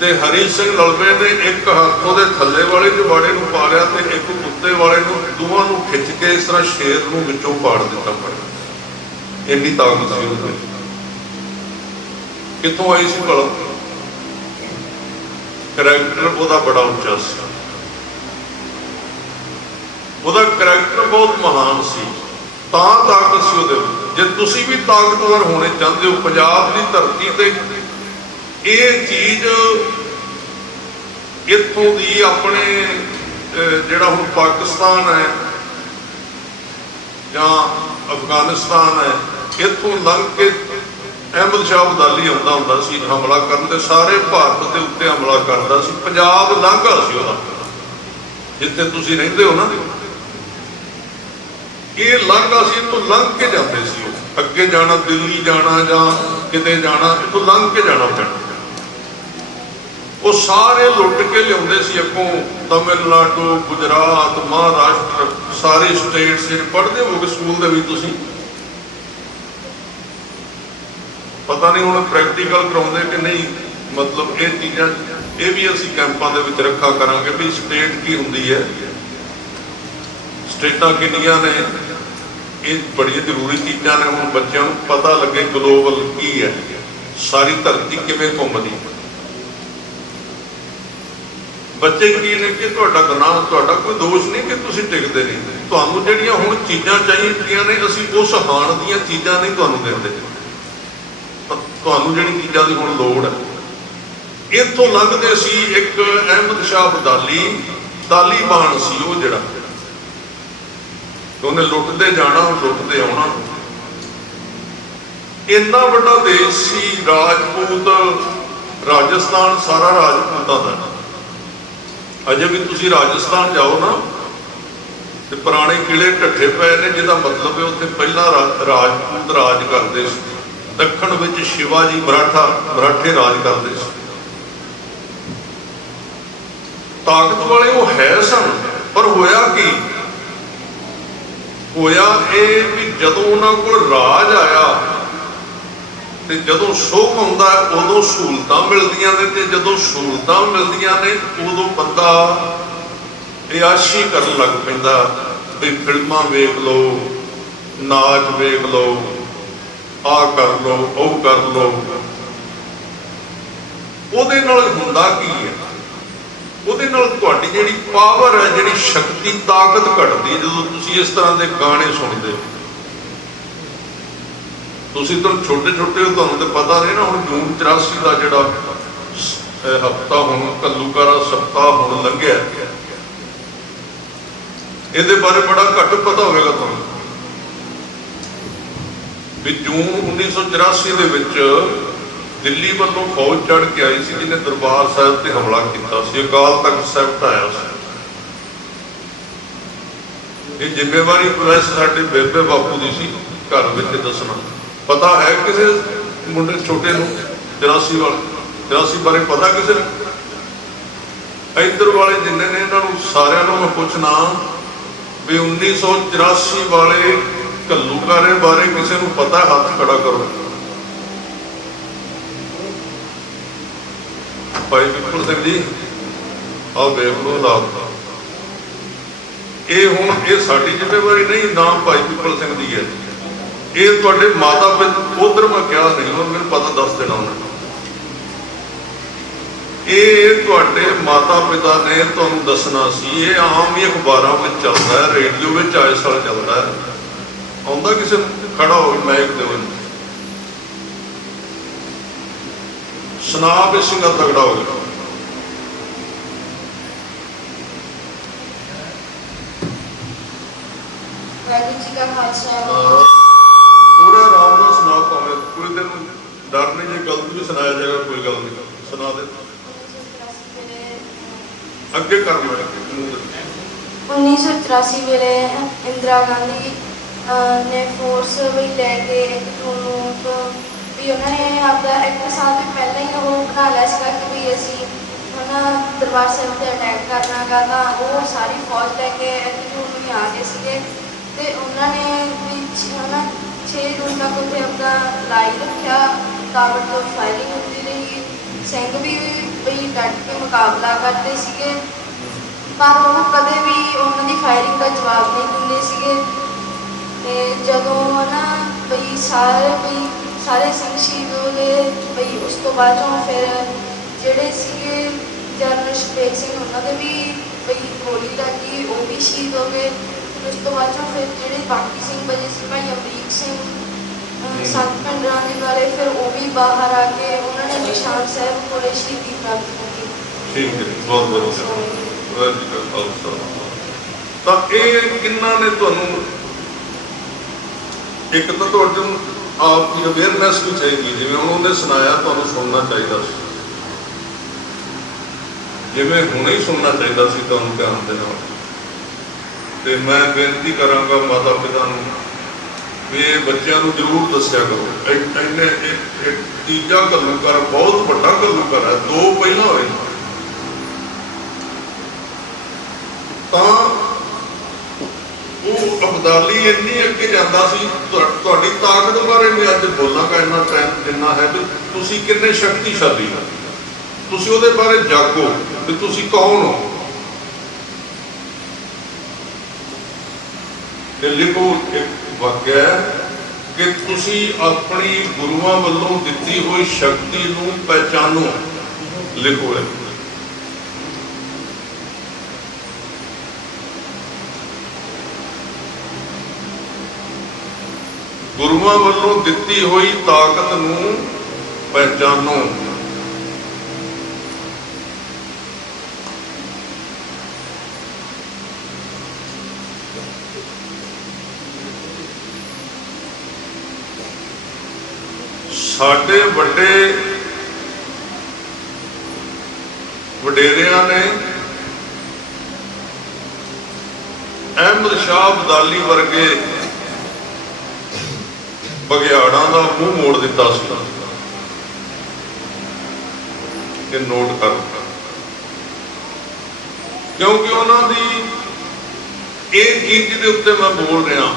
ते हरी सिंह नलवे ने एक हत्थ उहदे थल्ले वाले जबाड़े नूं पा लिया ते एक कुत्ते वाले नूं, दोवां नूं खिच के इस तरह शेर नूं विचों पाड़ दिता। इन्नी ताकत सी उहदे। कित्थों आई सी भला? करैक्टर उहदा बड़ा उच्चा सी, ਉਹਦਾ ਕਰੈਕਟਰ ਬਹੁਤ ਮਹਾਨ ਸੀ, ਤਾਂ ਤਾਕਤ ਸੀ ਉਹਦੇ ਵਿੱਚ। ਜੇ ਤੁਸੀਂ ਵੀ ਤਾਕਤਵਰ ਹੋਣੇ ਚਾਹੁੰਦੇ ਹੋ, ਪੰਜਾਬ ਦੀ ਧਰਤੀ ਤੇ ਇਹ ਚੀਜ਼ ਇੱਥੋਂ ਦੀ ਆਪਣੇ ਜਿਹੜਾ ਹੁਣ ਪਾਕਿਸਤਾਨ ਹੈ ਜਾਂ ਅਫਗਾਨਿਸਤਾਨ ਹੈ, ਇੱਥੋਂ ਲੰਘ ਕੇ ਅਹਿਮਦ ਸ਼ਾਹ ਅਬਦਾਲੀ ਆਉਂਦਾ ਹੁੰਦਾ ਸੀ ਹਮਲਾ ਕਰਨ, ਤੇ ਸਾਰੇ ਭਾਰਤ ਦੇ ਉੱਤੇ ਹਮਲਾ ਕਰਦਾ ਸੀ। ਪੰਜਾਬ ਲੰਘਾ ਸੀ ਉਹਦਾ, ਜਿੱਥੇ ਤੁਸੀਂ ਰਹਿੰਦੇ ਹੋ ਨਾ, ਇਹ ਲੰਘਾ ਸੀ, ਇੱਥੋਂ ਲੰਘ ਕੇ ਜਾਂਦੇ ਸੀ ਉਹ। ਅੱਗੇ ਜਾਣਾ, ਦਿੱਲੀ ਜਾਣਾ ਜਾਂ ਕਿਤੇ ਜਾਣਾ, ਇੱਥੋਂ ਲੰਘ ਕੇ ਜਾਣਾ ਪੈਣਾ। ਉਹ ਸਾਰੇ ਲੁੱਟ ਕੇ ਲਿਆਉਂਦੇ ਸੀ ਅੱਗੋਂ, ਤਮਿਲਨਾਡੂ, ਗੁਜਰਾਤ, ਮਹਾਰਾਸ਼ਟਰ, ਸਾਰੇ ਸਟੇਟਸ। ਪੜ੍ਹਦੇ ਹੋਗੇ ਸਕੂਲ ਦੇ ਵਿੱਚ ਤੁਸੀਂ, पता नहीं हुण प्रैक्टिकल कराउंदे कि नहीं, मतलब ये चीज़ां ये भी असीं कैंपां दे विच रखा करांगे भी स्टेट की हुंदी है, स्टेटां किन्नियां ने, ये बड़ी जरूरी चीज़ां ने। हुण बच्चों को पता लगे ग्लोबल की है, सारी धरती किवें घुमदी। बच्चे की ने कि तुहाडा गुनाह, तुहाडा कोई दोष नहीं कि तुसीं टिकदे नहीं। तुहानूं जिहड़ियां हुण चीज़ां चाहीदियां ने, असीं उस हाण दीयां चीज़ां नहीं तुहानूं दिंदे। तुहानूं जिहड़ी चीज़ां दी हुण लोड़ है, इत्थों लंघदे सी एक अहमद शाह अब्दाली तालीबान सी, वो जिहड़ा उन्हें लुटते जाना, लुटते आना। इन्ना वड्डा देश सी, राजपूत, राजस्थान सारा राजपूतां दा। अजे भी तुसीं राजस्थान जाओ ना तो पुराने किले ढट्ठे पे ने, जिहदा मतलब है उत्थे पहला राजपूत राज करते सी। दक्षिण विच शिवाजी मराठे राज करते सी। ताकत वाले वो है सन, पर होया की होया ये भी जदों उन्हां कोल राज आया ते जदों सुख आउंदा है उदों सहूलतां मिलदियां ने, ते जदों सहूलतां मिलदियां ने उदों बंदा अयाशी करन लग पैंदा भी फिल्मां वेख लो, नाच वेख लो, आ कर लो, ओ कर लो। उहदे नाल हुंदा की है, ਉਹਦੇ ਨਾਲ ਤੁਹਾਡੀ ਜਿਹੜੀ ਪਾਵਰ ਹੈ, ਜਿਹੜੀ ਸ਼ਕਤੀ, ਤਾਕਤ ਘਟਦੀ ਜਦੋਂ ਤੁਸੀਂ ਇਸ ਤਰ੍ਹਾਂ ਦੇ ਗਾਣੇ ਸੁਣਦੇ ਹੋ। ਤੁਸੀਂ ਤਾਂ ਛੋਟੇ ਛੋਟੇ ਹੋ, ਤੁਹਾਨੂੰ ਤਾਂ ਪਤਾ ਨਹੀਂ ਨਾ। ਹੁਣ ਜੂਨ 84 ਦਾ ਜਿਹੜਾ ਹਫ਼ਤਾ ਹੁਣ ਘੱਲੂਘਾਰਾ ਸਪਤਾਹ ਹੁਣ ਲੰਘਿਆ, ਇਹਦੇ ਬਾਰੇ ਬੜਾ ਘੱਟ ਪਤਾ ਹੋਵੇਗਾ ਤੁਹਾਨੂੰ ਵੀ ਜੂਨ 1984 ਦੇ ਵਿੱਚ ਦਿੱਲੀ ਵੱਲੋਂ ਫੌਜ ਚੜ੍ਹ ਕੇ ਆਈ ਸੀ, ਜਿਹਨੇ ਦਰਬਾਰ ਸਾਹਿਬ ਤੇ ਹਮਲਾ ਕੀਤਾ ਸੀ। ਅਕਾਲ ਤਖਤ ਸਾਹਿਬ ਢਾਇਆ ਸੀ। ਇਹ ਜ਼ਿੰਮੇਵਾਰੀ ਪ੍ਰੈਸ ਸਾਡੇ ਬੇਬੇ ਬਾਪੂ ਦੀ ਸੀ ਘਰ ਵਿੱਚ ਦੱਸਣਾ। ਪਤਾ ਹੈ ਕਿਸੇ ਮੁੰਡੇ ਛੋਟੇ ਨੂੰ 84 ਬਾਰੇ ਪਤਾ ਕਿਸੇ ਨੂੰ? ਇੱਧਰ ਵਾਲੇ ਜਿੰਨੇ ਨੇ ਇਹਨਾਂ ਨੂੰ ਸਾਰਿਆਂ ਨੂੰ ਮੈਂ ਪੁੱਛਣਾ ਵੀ 1984 ਵਾਲੇ ਘੱਲੂਘਾਰੇ ਬਾਰੇ ਕਿਸੇ ਨੂੰ ਪਤਾ? ਹੱਥ ਖੜਾ ਕਰੋ। ਭਾਈ ਵਿਪੁਲ ਸਿੰਘ ਜੀ, ਆਹ ਦੇਖ ਲਓ ਹਾਲਾਤ। ਇਹ ਹੁਣ ਇਹ ਸਾਡੀ ਜ਼ਿੰਮੇਵਾਰੀ ਨਹੀਂ, ਨਾ ਭਾਈ ਵਿਪੁਲ ਸਿੰਘ ਦੀ ਹੈ। ਇਹ ਤੁਹਾਡੇ ਮਾਤਾ ਪਿਤਾ, ਉਧਰ ਮੈਂ ਕਿਹਾ ਨਹੀਂ, ਹੁਣ ਮੈਨੂੰ ਪਤਾ ਦੱਸ ਦੇਣਾ ਉਹਨਾਂ ਨੂੰ। ਇਹ ਤੁਹਾਡੇ ਮਾਤਾ ਪਿਤਾ ਨੇ ਤੁਹਾਨੂੰ ਦੱਸਣਾ ਸੀ। ਇਹ ਆਮ ਹੀ ਅਖਬਾਰਾਂ ਵਿੱਚ ਚੱਲਦਾ ਹੈ, ਰੇਡੀਓ ਵਿੱਚ ਆਏ ਸਾਲ ਚੱਲਦਾ ਹੈ। ਆਉਂਦਾ ਕਿਸੇ ਨੂੰ ਖੜਾ ਹੋ ਮਾਈਕ ਦੇ ਵਿੱਚ ਸੁਣਾ ਵੀ ਸਿੰਘਾ ਤਗੜਾ ਹੋ ਗਿਆ। ਵਾਹਿਗੁਰੂ ਜੀ ਕਾ ਖਾਲਸਾ। ਪੂਰਾ ਆਰਾਮ ਨਾਲ ਸੁਣਾ, ਭਾਵੇਂ ਕੋਈ ਦਿਨ ਡਰ ਨਹੀਂ, ਜੇ ਗਲਤ ਵੀ ਸੁਣਾਇਆ ਜਾਏਗਾ ਕੋਈ ਗੱਲ ਨਹੀਂ, ਸੁਣਾ ਦੇ। ਅੱਗੇ ਕਰ ਮੈਂ 1984 ਵੇਲੇ ਇੰਦਰਾ ਗਾਂਧੀ ਨੇ ਫੋਰਸ ਵੀ ਲੈ ਕੇ ਵੀ ਉਹਨਾਂ ਨੇ ਆਪਦਾ 1 ਸਾਲ ਤੋਂ ਪਹਿਲਾਂ ਹੀ ਉਹ ਬਣਾ ਲਿਆ ਸੀਗਾ ਕਿ ਵੀ ਅਸੀਂ ਹੁਣ ਦਰਬਾਰ ਸਾਹਿਬ 'ਤੇ ਅਟੈਕ ਕਰਨਾ ਗਾ। ਤਾਂ ਉਹ ਸਾਰੀ ਫੌਜ ਲੈ ਕੇ ਨੂੰ ਆ ਗਏ ਸੀਗੇ ਅਤੇ ਉਹਨਾਂ ਨੇ ਵੀ 6 ਜੂਨ ਤੱਕ ਉੱਥੇ ਆਪਦਾ ਲਾਈ ਰੱਖਿਆ। ਤਾਬੜ ਤੋਂ ਫਾਇਰਿੰਗ ਹੁੰਦੀ ਰਹੀ, ਸਿੰਘ ਵੀ ਬਈ ਡਟ ਕੇ ਮੁਕਾਬਲਾ ਕਰਦੇ ਸੀਗੇ, ਪਰ ਉਹ ਕਦੇ ਵੀ ਉਹਨਾਂ ਦੀ ਫਾਇਰਿੰਗ ਦਾ ਜਵਾਬ ਨਹੀਂ ਦਿੰਦੇ ਸੀਗੇ। ਅਤੇ ਜਦੋਂ ਨਾ ਬਈ ਸਾਰੇ ਸਿੰਘ ਸ਼ਹੀਦ ਹੋ ਗਏ, ਬਈ ਉਸ ਤੋਂ ਬਾਅਦ ਚੋਂ ਫਿਰ ਜਿਹੜੇ ਸੀਗੇ ਜਨਰਲ ਸ਼ਪੇਕ ਸਿੰਘ, ਉਹਨਾਂ ਦੇ ਵੀ ਬਈ ਗੋਲੀ ਲੱਗੀ, ਉਹ ਵੀ ਸ਼ਹੀਦ ਹੋ ਗਏ। ਉਸ ਤੋਂ ਬਾਅਦ ਚੋਂ ਫਿਰ ਜਿਹੜੇ ਬਾਕੀ ਸਿੰਘ ਬਚੇ ਸੀ, ਭਾਈ ਅਮਰੀਕ ਸਿੰਘ, ਸੰਤ ਭਿੰਡਰਾਂ ਦੇ ਵਾਲੇ, ਫਿਰ ਉਹ ਵੀ ਬਾਹਰ ਆ ਕੇ ਉਹਨਾਂ ਨੇ ਨਿਸ਼ਾਨ ਸਾਹਿਬ ਕੋਲੇ ਸ਼ਹੀਦੀ ਪ੍ਰਾਪਤ ਕੀਤੀ। ਠੀਕ ਹੈ, ਬਹੁਤ ਬਹੁਤ ਤਾਂ ਇਹ ਕਿੰਨਾ ਨੇ ਤੁਹਾਨੂੰ ਇੱਕ ਤਾਂ ਤੁਹਾਡੇ ਨੂੰ ਆਪ ਦੀ ਅਵੇਅਰਨੈਸ ਵੀ ਚਾਹੀਦੀ, ਜਿਵੇਂ ਹੁਣ ਉਹਨੇ ਸੁਣਾਇਆ ਤੁਹਾਨੂੰ ਸੁਣਨਾ ਚਾਹੀਦਾ ਸੀ, ਜਿਵੇਂ ਹੁਣੇ ਹੀ ਸੁਣਨਾ ਚਾਹੀਦਾ ਸੀ ਤੁਹਾਨੂੰ ਧਿਆਨ ਦੇ ਨਾਲ। ਤੇ ਮੈਂ ਬੇਨਤੀ ਕਰਾਂਗਾ ਮਾਤਾ ਪਿਤਾ ਨੂੰ ਵੀ ਇਹ ਬੱਚਿਆਂ ਨੂੰ ਜ਼ਰੂਰ ਦੱਸਿਆ ਕਰੋ। ਇੰਨੇ ਤੀਜਾ ਘੱਲੂਘਾਰਾ ਬਹੁਤ ਵੱਡਾ ਘੱਲੂਘਾਰਾ ਹੈ, 2 ਪਹਿਲਾਂ ਹੋਏ ਤਾਂ ਉਹ ਅਬਦਾਲੀ ਇੰਨੀ ਅੱਗੇ ਜਾਂਦਾ ਸੀ। ਤੁਹਾਡੀ ਤਾਕਤ ਬਾਰੇ ਮੈਂ ਅੱਜ ਬੋਲਾਂਗਾ ਇੰਨਾ ਟਾਈਮ ਜਿੰਨਾ ਹੈ ਵੀ ਤੁਸੀਂ ਕਿੰਨੇ ਸ਼ਕਤੀਸ਼ਾਲੀ ਹੋ। ਤੁਸੀਂ ਉਹਦੇ ਬਾਰੇ ਜਾਗੋ ਵੀ ਤੁਸੀਂ ਕੌਣ ਹੋ। ਤੇ ਲਿਖੋ ਇੱਕ ਵਾਕਿਆ ਕਿ ਤੁਸੀਂ ਆਪਣੀ ਗੁਰੂਆਂ ਵੱਲੋਂ ਦਿੱਤੀ ਹੋਈ ਸ਼ਕਤੀ ਨੂੰ ਪਹਿਚਾਨੋ। ਲਿਖੋ ਹੈ ਗੁਰੂਆਂ ਵੱਲੋਂ ਦਿੱਤੀ ਹੋਈ ਤਾਕਤ ਨੂੰ ਪਹਿਚਾਨੋ। ਸਾਡੇ ਵੱਡੇ ਵਡੇਰਿਆਂ ਨੇ ਅਹਿਮਦ ਸ਼ਾਹ ਅਬਦਾਲੀ ਵਰਗੇ ਬਘਿਆੜਾਂ ਦਾ ਮੂੰਹ ਮੋੜ ਦਿੱਤਾ ਸੀ। ਇਹ ਨੋਟ ਕਰ, ਕਿਉਂਕਿ ਉਹਨਾਂ ਦੀ ਇਹ ਚੀਜ਼ ਜਿਹਦੇ ਉੱਤੇ ਮੈਂ ਬੋਲ ਰਿਹਾ,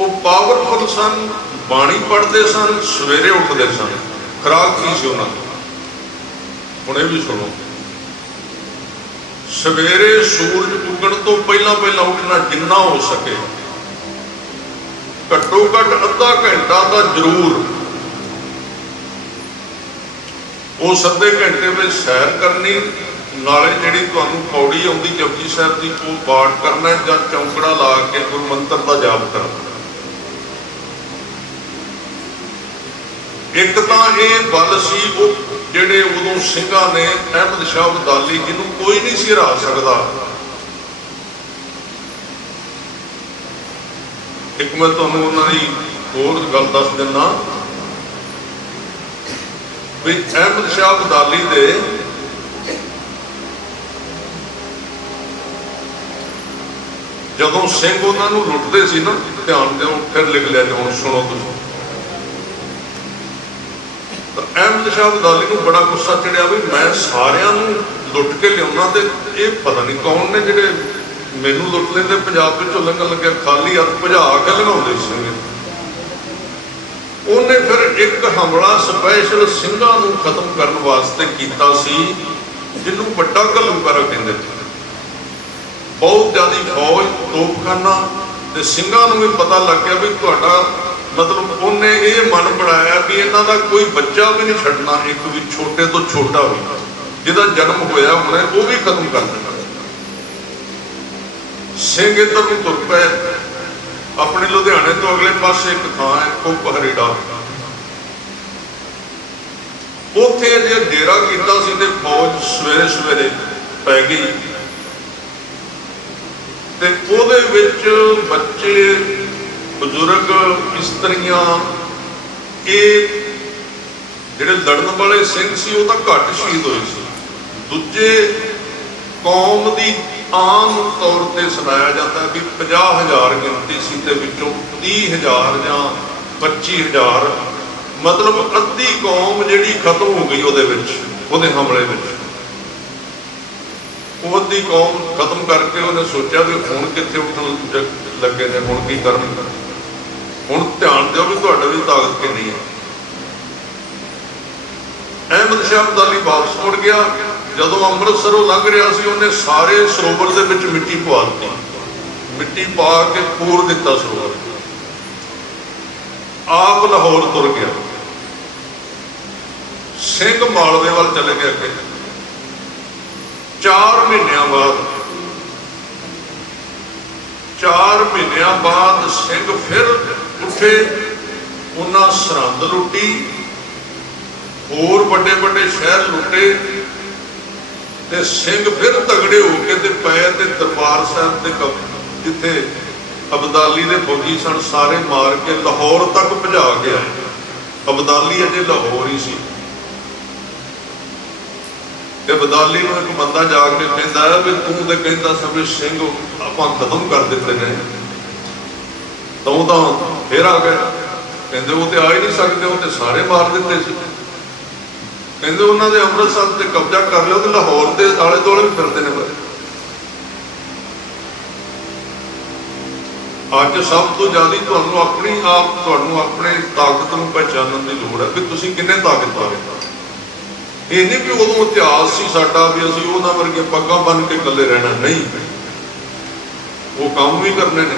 ਉਹ ਪਾਵਰਫੁਲ ਸਨ, ਬਾਣੀ ਪੜ੍ਹਦੇ ਸਨ, ਸਵੇਰੇ ਉੱਠਦੇ ਸਨ। ਖੁਰਾਕ ਕੀ ਸੀ ਉਹਨਾਂ ਦੀ? ਹੁਣ ਇਹ ਵੀ ਸੁਣੋ, ਸਵੇਰੇ ਸੂਰਜ ਉੱਗਣ ਤੋਂ ਪਹਿਲਾਂ ਪਹਿਲਾਂ ਉੱਠਣਾ, ਜਿੰਨਾ ਹੋ ਸਕੇ ਘੱਟੋ ਘੱਟ ਅੱਧਾ ਘੰਟਾ ਤਾਂ ਜ਼ਰੂਰ ਉਸ ਅੱਧੇ ਘੰਟੇ ਵਿੱਚ ਸੈਰ ਕਰਨੀ, ਨਾਲੇ ਜਿਹੜੀ ਤੁਹਾਨੂੰ ਪੌੜੀ ਆਉਂਦੀ ਜਪਜੀ ਸਾਹਿਬ ਦੀ ਉਹ ਪਾਠ ਕਰਨਾ ਜਾਂ ਚੌਂਕੜਾ ਲਾ ਕੇ ਗੁਰੂ ਮੰਤਰ ਦਾ ਜਾਪ ਕਰਨਾ। ਇੱਕ ਤਾਂ ਇਹ ਬਲ ਸੀ ਉਹ ਜਿਹੜੇ ਉਦੋਂ ਸਿੰਘਾਂ ਨੇ ਅਹਿਮਦ ਸ਼ਾਹ ਅਬਦਾਲੀ, ਜਿਹਨੂੰ ਕੋਈ ਨਹੀਂ ਸੀ ਹਰਾ ਸਕਦਾ। ਇੱਕ ਮੈਂ ਤੁਹਾਨੂੰ ਉਹਨਾਂ ਦੀ ਹੋਰ ਗੱਲ ਦੱਸ ਦਿੰਦਾ ਵੀ ਅਹਿਮਦ ਸ਼ਾਹ ਅਬਦਾਲੀ ਦੇ ਜਦੋਂ ਸਿੰਘ ਉਹਨਾਂ ਨੂੰ ਲੁੱਟਦੇ ਸੀ ਨਾ, ਧਿਆਨ ਦਿਓ, ਫਿਰ ਲਿਖ ਲਿਆ, ਹੁਣ ਸੁਣੋ ਤੁਸੀਂ। ਅਹਿਮਦ ਸ਼ਾਹ ਅਬਦਾਲੀ ਨੂੰ ਬੜਾ ਗੁੱਸਾ ਚੜਿਆ ਵੀ ਮੈਂ ਸਾਰਿਆਂ ਨੂੰ ਲੁੱਟ ਕੇ ਲਿਆਉਣਾ ਤੇ ਇਹ ਪਤਾ ਨਹੀਂ ਕੌਣ ਨੇ ਜਿਹੜੇ ਮੈਨੂੰ ਲੁੱਟ ਲੈਂਦੇ। ਪੰਜਾਬ ਵਿੱਚੋਂ ਲੰਘਣ ਲੱਗਿਆ ਖਾਲੀ ਹੱਥ ਭਜਾ ਕੇ ਲੰਘਾਉਂਦੇ ਸੀ। ਉਹਨੇ ਫਿਰ ਇੱਕ ਹਮਲਾ ਸਪੈਸ਼ਲ ਸਿੰਘਾਂ ਨੂੰ ਖਤਮ ਕਰਨ ਵਾਸਤੇ ਕੀਤਾ ਸੀ, ਜਿਹਨੂੰ ਵੱਡਾ ਘੱਲੂਘਾਰਾ ਕਹਿੰਦੇ ਸੀ। ਬਹੁਤ ਜ਼ਿਆਦਾ ਫੌਜ, ਤੋਪਖਾਨਾ, ਤੇ ਸਿੰਘਾਂ ਨੂੰ ਵੀ ਪਤਾ ਲੱਗ ਗਿਆ ਵੀ ਤੁਹਾਡਾ ਮਤਲਬ ਉਹਨੇ ਇਹ ਮਨ ਬਣਾਇਆ ਵੀ ਇਹਨਾਂ ਦਾ ਕੋਈ ਬੱਚਾ ਵੀ ਨਹੀਂ ਛੱਡਣਾ, ਇੱਕ ਵੀ ਛੋਟੇ ਤੋਂ ਛੋਟਾ ਵੀ ਜਿਹਦਾ ਜਨਮ ਹੋਇਆ ਹੁਣੇ ਉਹ ਵੀ ਖਤਮ ਕਰ ਦੇਣਾ। ਸਿੰਘ ਇੱਧਰ ਨੂੰ ਤੁਰ ਪਏ। ਆਪਣੇ ਲੁਧਿਆਣੇ ਤੋਂ ਅਗਲੇ ਪਾਸੇ ਇੱਕ ਥਾਂ ਹੈ ਕੋਪਹਰੀੜਾ, ਉੱਥੇ ਜੇ ਡੇਰਾ ਕੀਤਾ ਸੀ ਤੇ ਫੌਜ ਸਵੇਰੇ ਸਵੇਰੇ ਪੈ ਗਈ ਤੇ ਉਹਦੇ ਵਿੱਚ ਬੱਚੇ, ਬਜ਼ੁਰਗ, ਇਸਤਰੀਆਂ, ਇਹ ਜਿਹੜੇ ਲੜਨ ਵਾਲੇ ਸਿੰਘ ਸੀ ਉਹ ਤਾਂ ਘੱਟ ਸ਼ਹੀਦ ਹੋਏ ਸੀ। ਦੂਜੇ ਕੌਮ ਦੀ ਆਮ ਤੌਰ ਤੇ ਸੁਣਾਇਆ ਜਾਂਦਾ ਵੀ 50,000 ਗਿਣਤੀ ਸੀ ਤੇ ਵਿੱਚੋਂ 30,000 ਜਾਂ 25,000, ਮਤਲਬ ਅੱਧੀ ਕੌਮ ਜਿਹੜੀ ਖਤਮ ਹੋ ਗਈ ਉਹਦੇ ਵਿੱਚ, ਉਹਦੇ ਹਮਲੇ ਵਿੱਚ। ਉਹ ਅੱਧੀ ਕੌਮ ਖਤਮ ਕਰਕੇ ਉਹਨੇ ਸੋਚਿਆ ਵੀ ਹੁਣ ਕਿੱਥੇ ਉੱਠਣ ਲੱਗੇ ਨੇ, ਹੁਣ ਕੀ ਕਰਨਗੇ। ਹੁਣ ਧਿਆਨ ਦਿਓ ਵੀ ਤੁਹਾਡੇ ਵਿੱਚ ਤਾਕਤ ਕਿੰਨੀ ਹੈ। ਅਹਿਮਦ ਸ਼ਾਹ ਅਬਦਾਲੀ ਵਾਪਸ ਮੁੜ ਗਿਆ। ਜਦੋਂ ਅੰਮ੍ਰਿਤਸਰੋਂ ਲੰਘ ਰਿਹਾ ਸੀ, ਉਹਨੇ ਸਾਰੇ ਸਰੋਵਰ ਦੇ ਵਿੱਚ ਮਿੱਟੀ ਪਵਾ ਦਿੱਤੀ। ਮਿੱਟੀ ਪਾ ਕੇ ਪੂਰ ਦਿੱਤਾ ਸਰੋਵਰ। ਆਪ ਲਾਹੌਰ ਤੁਰ ਗਿਆ। ਸਿੰਘ ਮਾਲਵੇ ਵੱਲ ਚਲੇ ਗਏ ਅੱਗੇ। 4 ਮਹੀਨਿਆਂ ਬਾਅਦ ਸਿੰਘ ਫਿਰ ਉੱਠੇ। ਉਹਨਾਂ ਸਰਹੰਦ ਲੁੱਟੀ, ਹੋਰ ਵੱਡੇ ਵੱਡੇ ਸ਼ਹਿਰ ਲੁੱਟੇ ਤੇ ਸਿੰਘ ਫਿਰ ਤਗੜੇ ਹੋ ਕੇ ਤੇ ਪਏ ਤੇ ਦਰਬਾਰ ਸਾਹਿਬ ਦੇ ਜਿੱਥੇ ਅਬਦਾਲੀ ਦੇ ਫੌਜੀ ਸਨ ਸਾਰੇ ਮਾਰ ਕੇ ਲਾਹੌਰ ਤੱਕ ਭਜਾ ਕੇ ਆਏ। ਅਬਦਾਲੀ ਅਜੇ ਲਾਹੌਰ ਹੀ ਸੀ ਤੇ ਅਬਦਾਲੀ ਨੂੰ ਇੱਕ ਬੰਦਾ ਜਾ ਕੇ ਕਹਿੰਦਾ ਵੀ ਤੂੰ ਤੇ ਕਹਿੰਦਾ ਸਭ ਸਿੰਘ ਆਪਾਂ ਖਤਮ ਕਰ ਦਿੱਤੇ ਨੇ, ਤੂੰ ਤਾਂ ਫਿਰ ਆ ਗਏ। ਕਹਿੰਦੇ ਉਹ ਤੇ ਆ ਹੀ ਨਹੀਂ ਸਕਦੇ, ਉਹ ਤੇ ਸਾਰੇ ਮਾਰ ਦਿੱਤੇ ਸੀ। ਕਹਿੰਦੇ ਉਹਨਾਂ ਦੇ ਅੰਮ੍ਰਿਤਸਰ ਤੇ ਕਬਜ਼ਾ ਕਰ ਲਿਓ ਤੇ ਲਾਹੌਰ ਦੇ ਆਲੇ ਦੁਆਲੇ ਵੀ ਫਿਰਦੇ ਨੇ। ਅੱਜ ਸਭ ਤੋਂ ਜ਼ਿਆਦਾ ਤੁਹਾਨੂੰ ਆਪਣੇ ਤਾਕਤ ਨੂੰ ਪਹਿਚਾਨਣ ਦੀ ਲੋੜ ਹੈ ਕਿ ਤੁਸੀਂ ਕਿੰਨੇ ਤਾਕਤਵਰ ਹੋ। ਇਹ ਨਹੀਂ ਕਿ ਉਦੋਂ ਇਤਿਹਾਸ ਸੀ ਸਾਡਾ ਵੀ ਅਸੀਂ ਉਹਨਾਂ ਵਰਗੇ ਪੱਗਾਂ ਬੰਨ ਕੇ ਇਕੱਲੇ ਰਹਿਣਾ, ਨਹੀਂ, ਉਹ ਕੰਮ ਵੀ ਕਰਨੇ ਨੇ।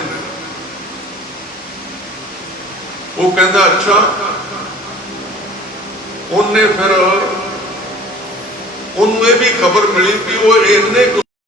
ਉਹ ਕਹਿੰਦਾ ਅੱਛਾ, ਉਹਨੇ ਫਿਰ ਉਹਨੂੰ ਇਹ ਵੀ ਖਬਰ ਮਿਲੀ ਕਿ ਉਹ ਇੰਨੇ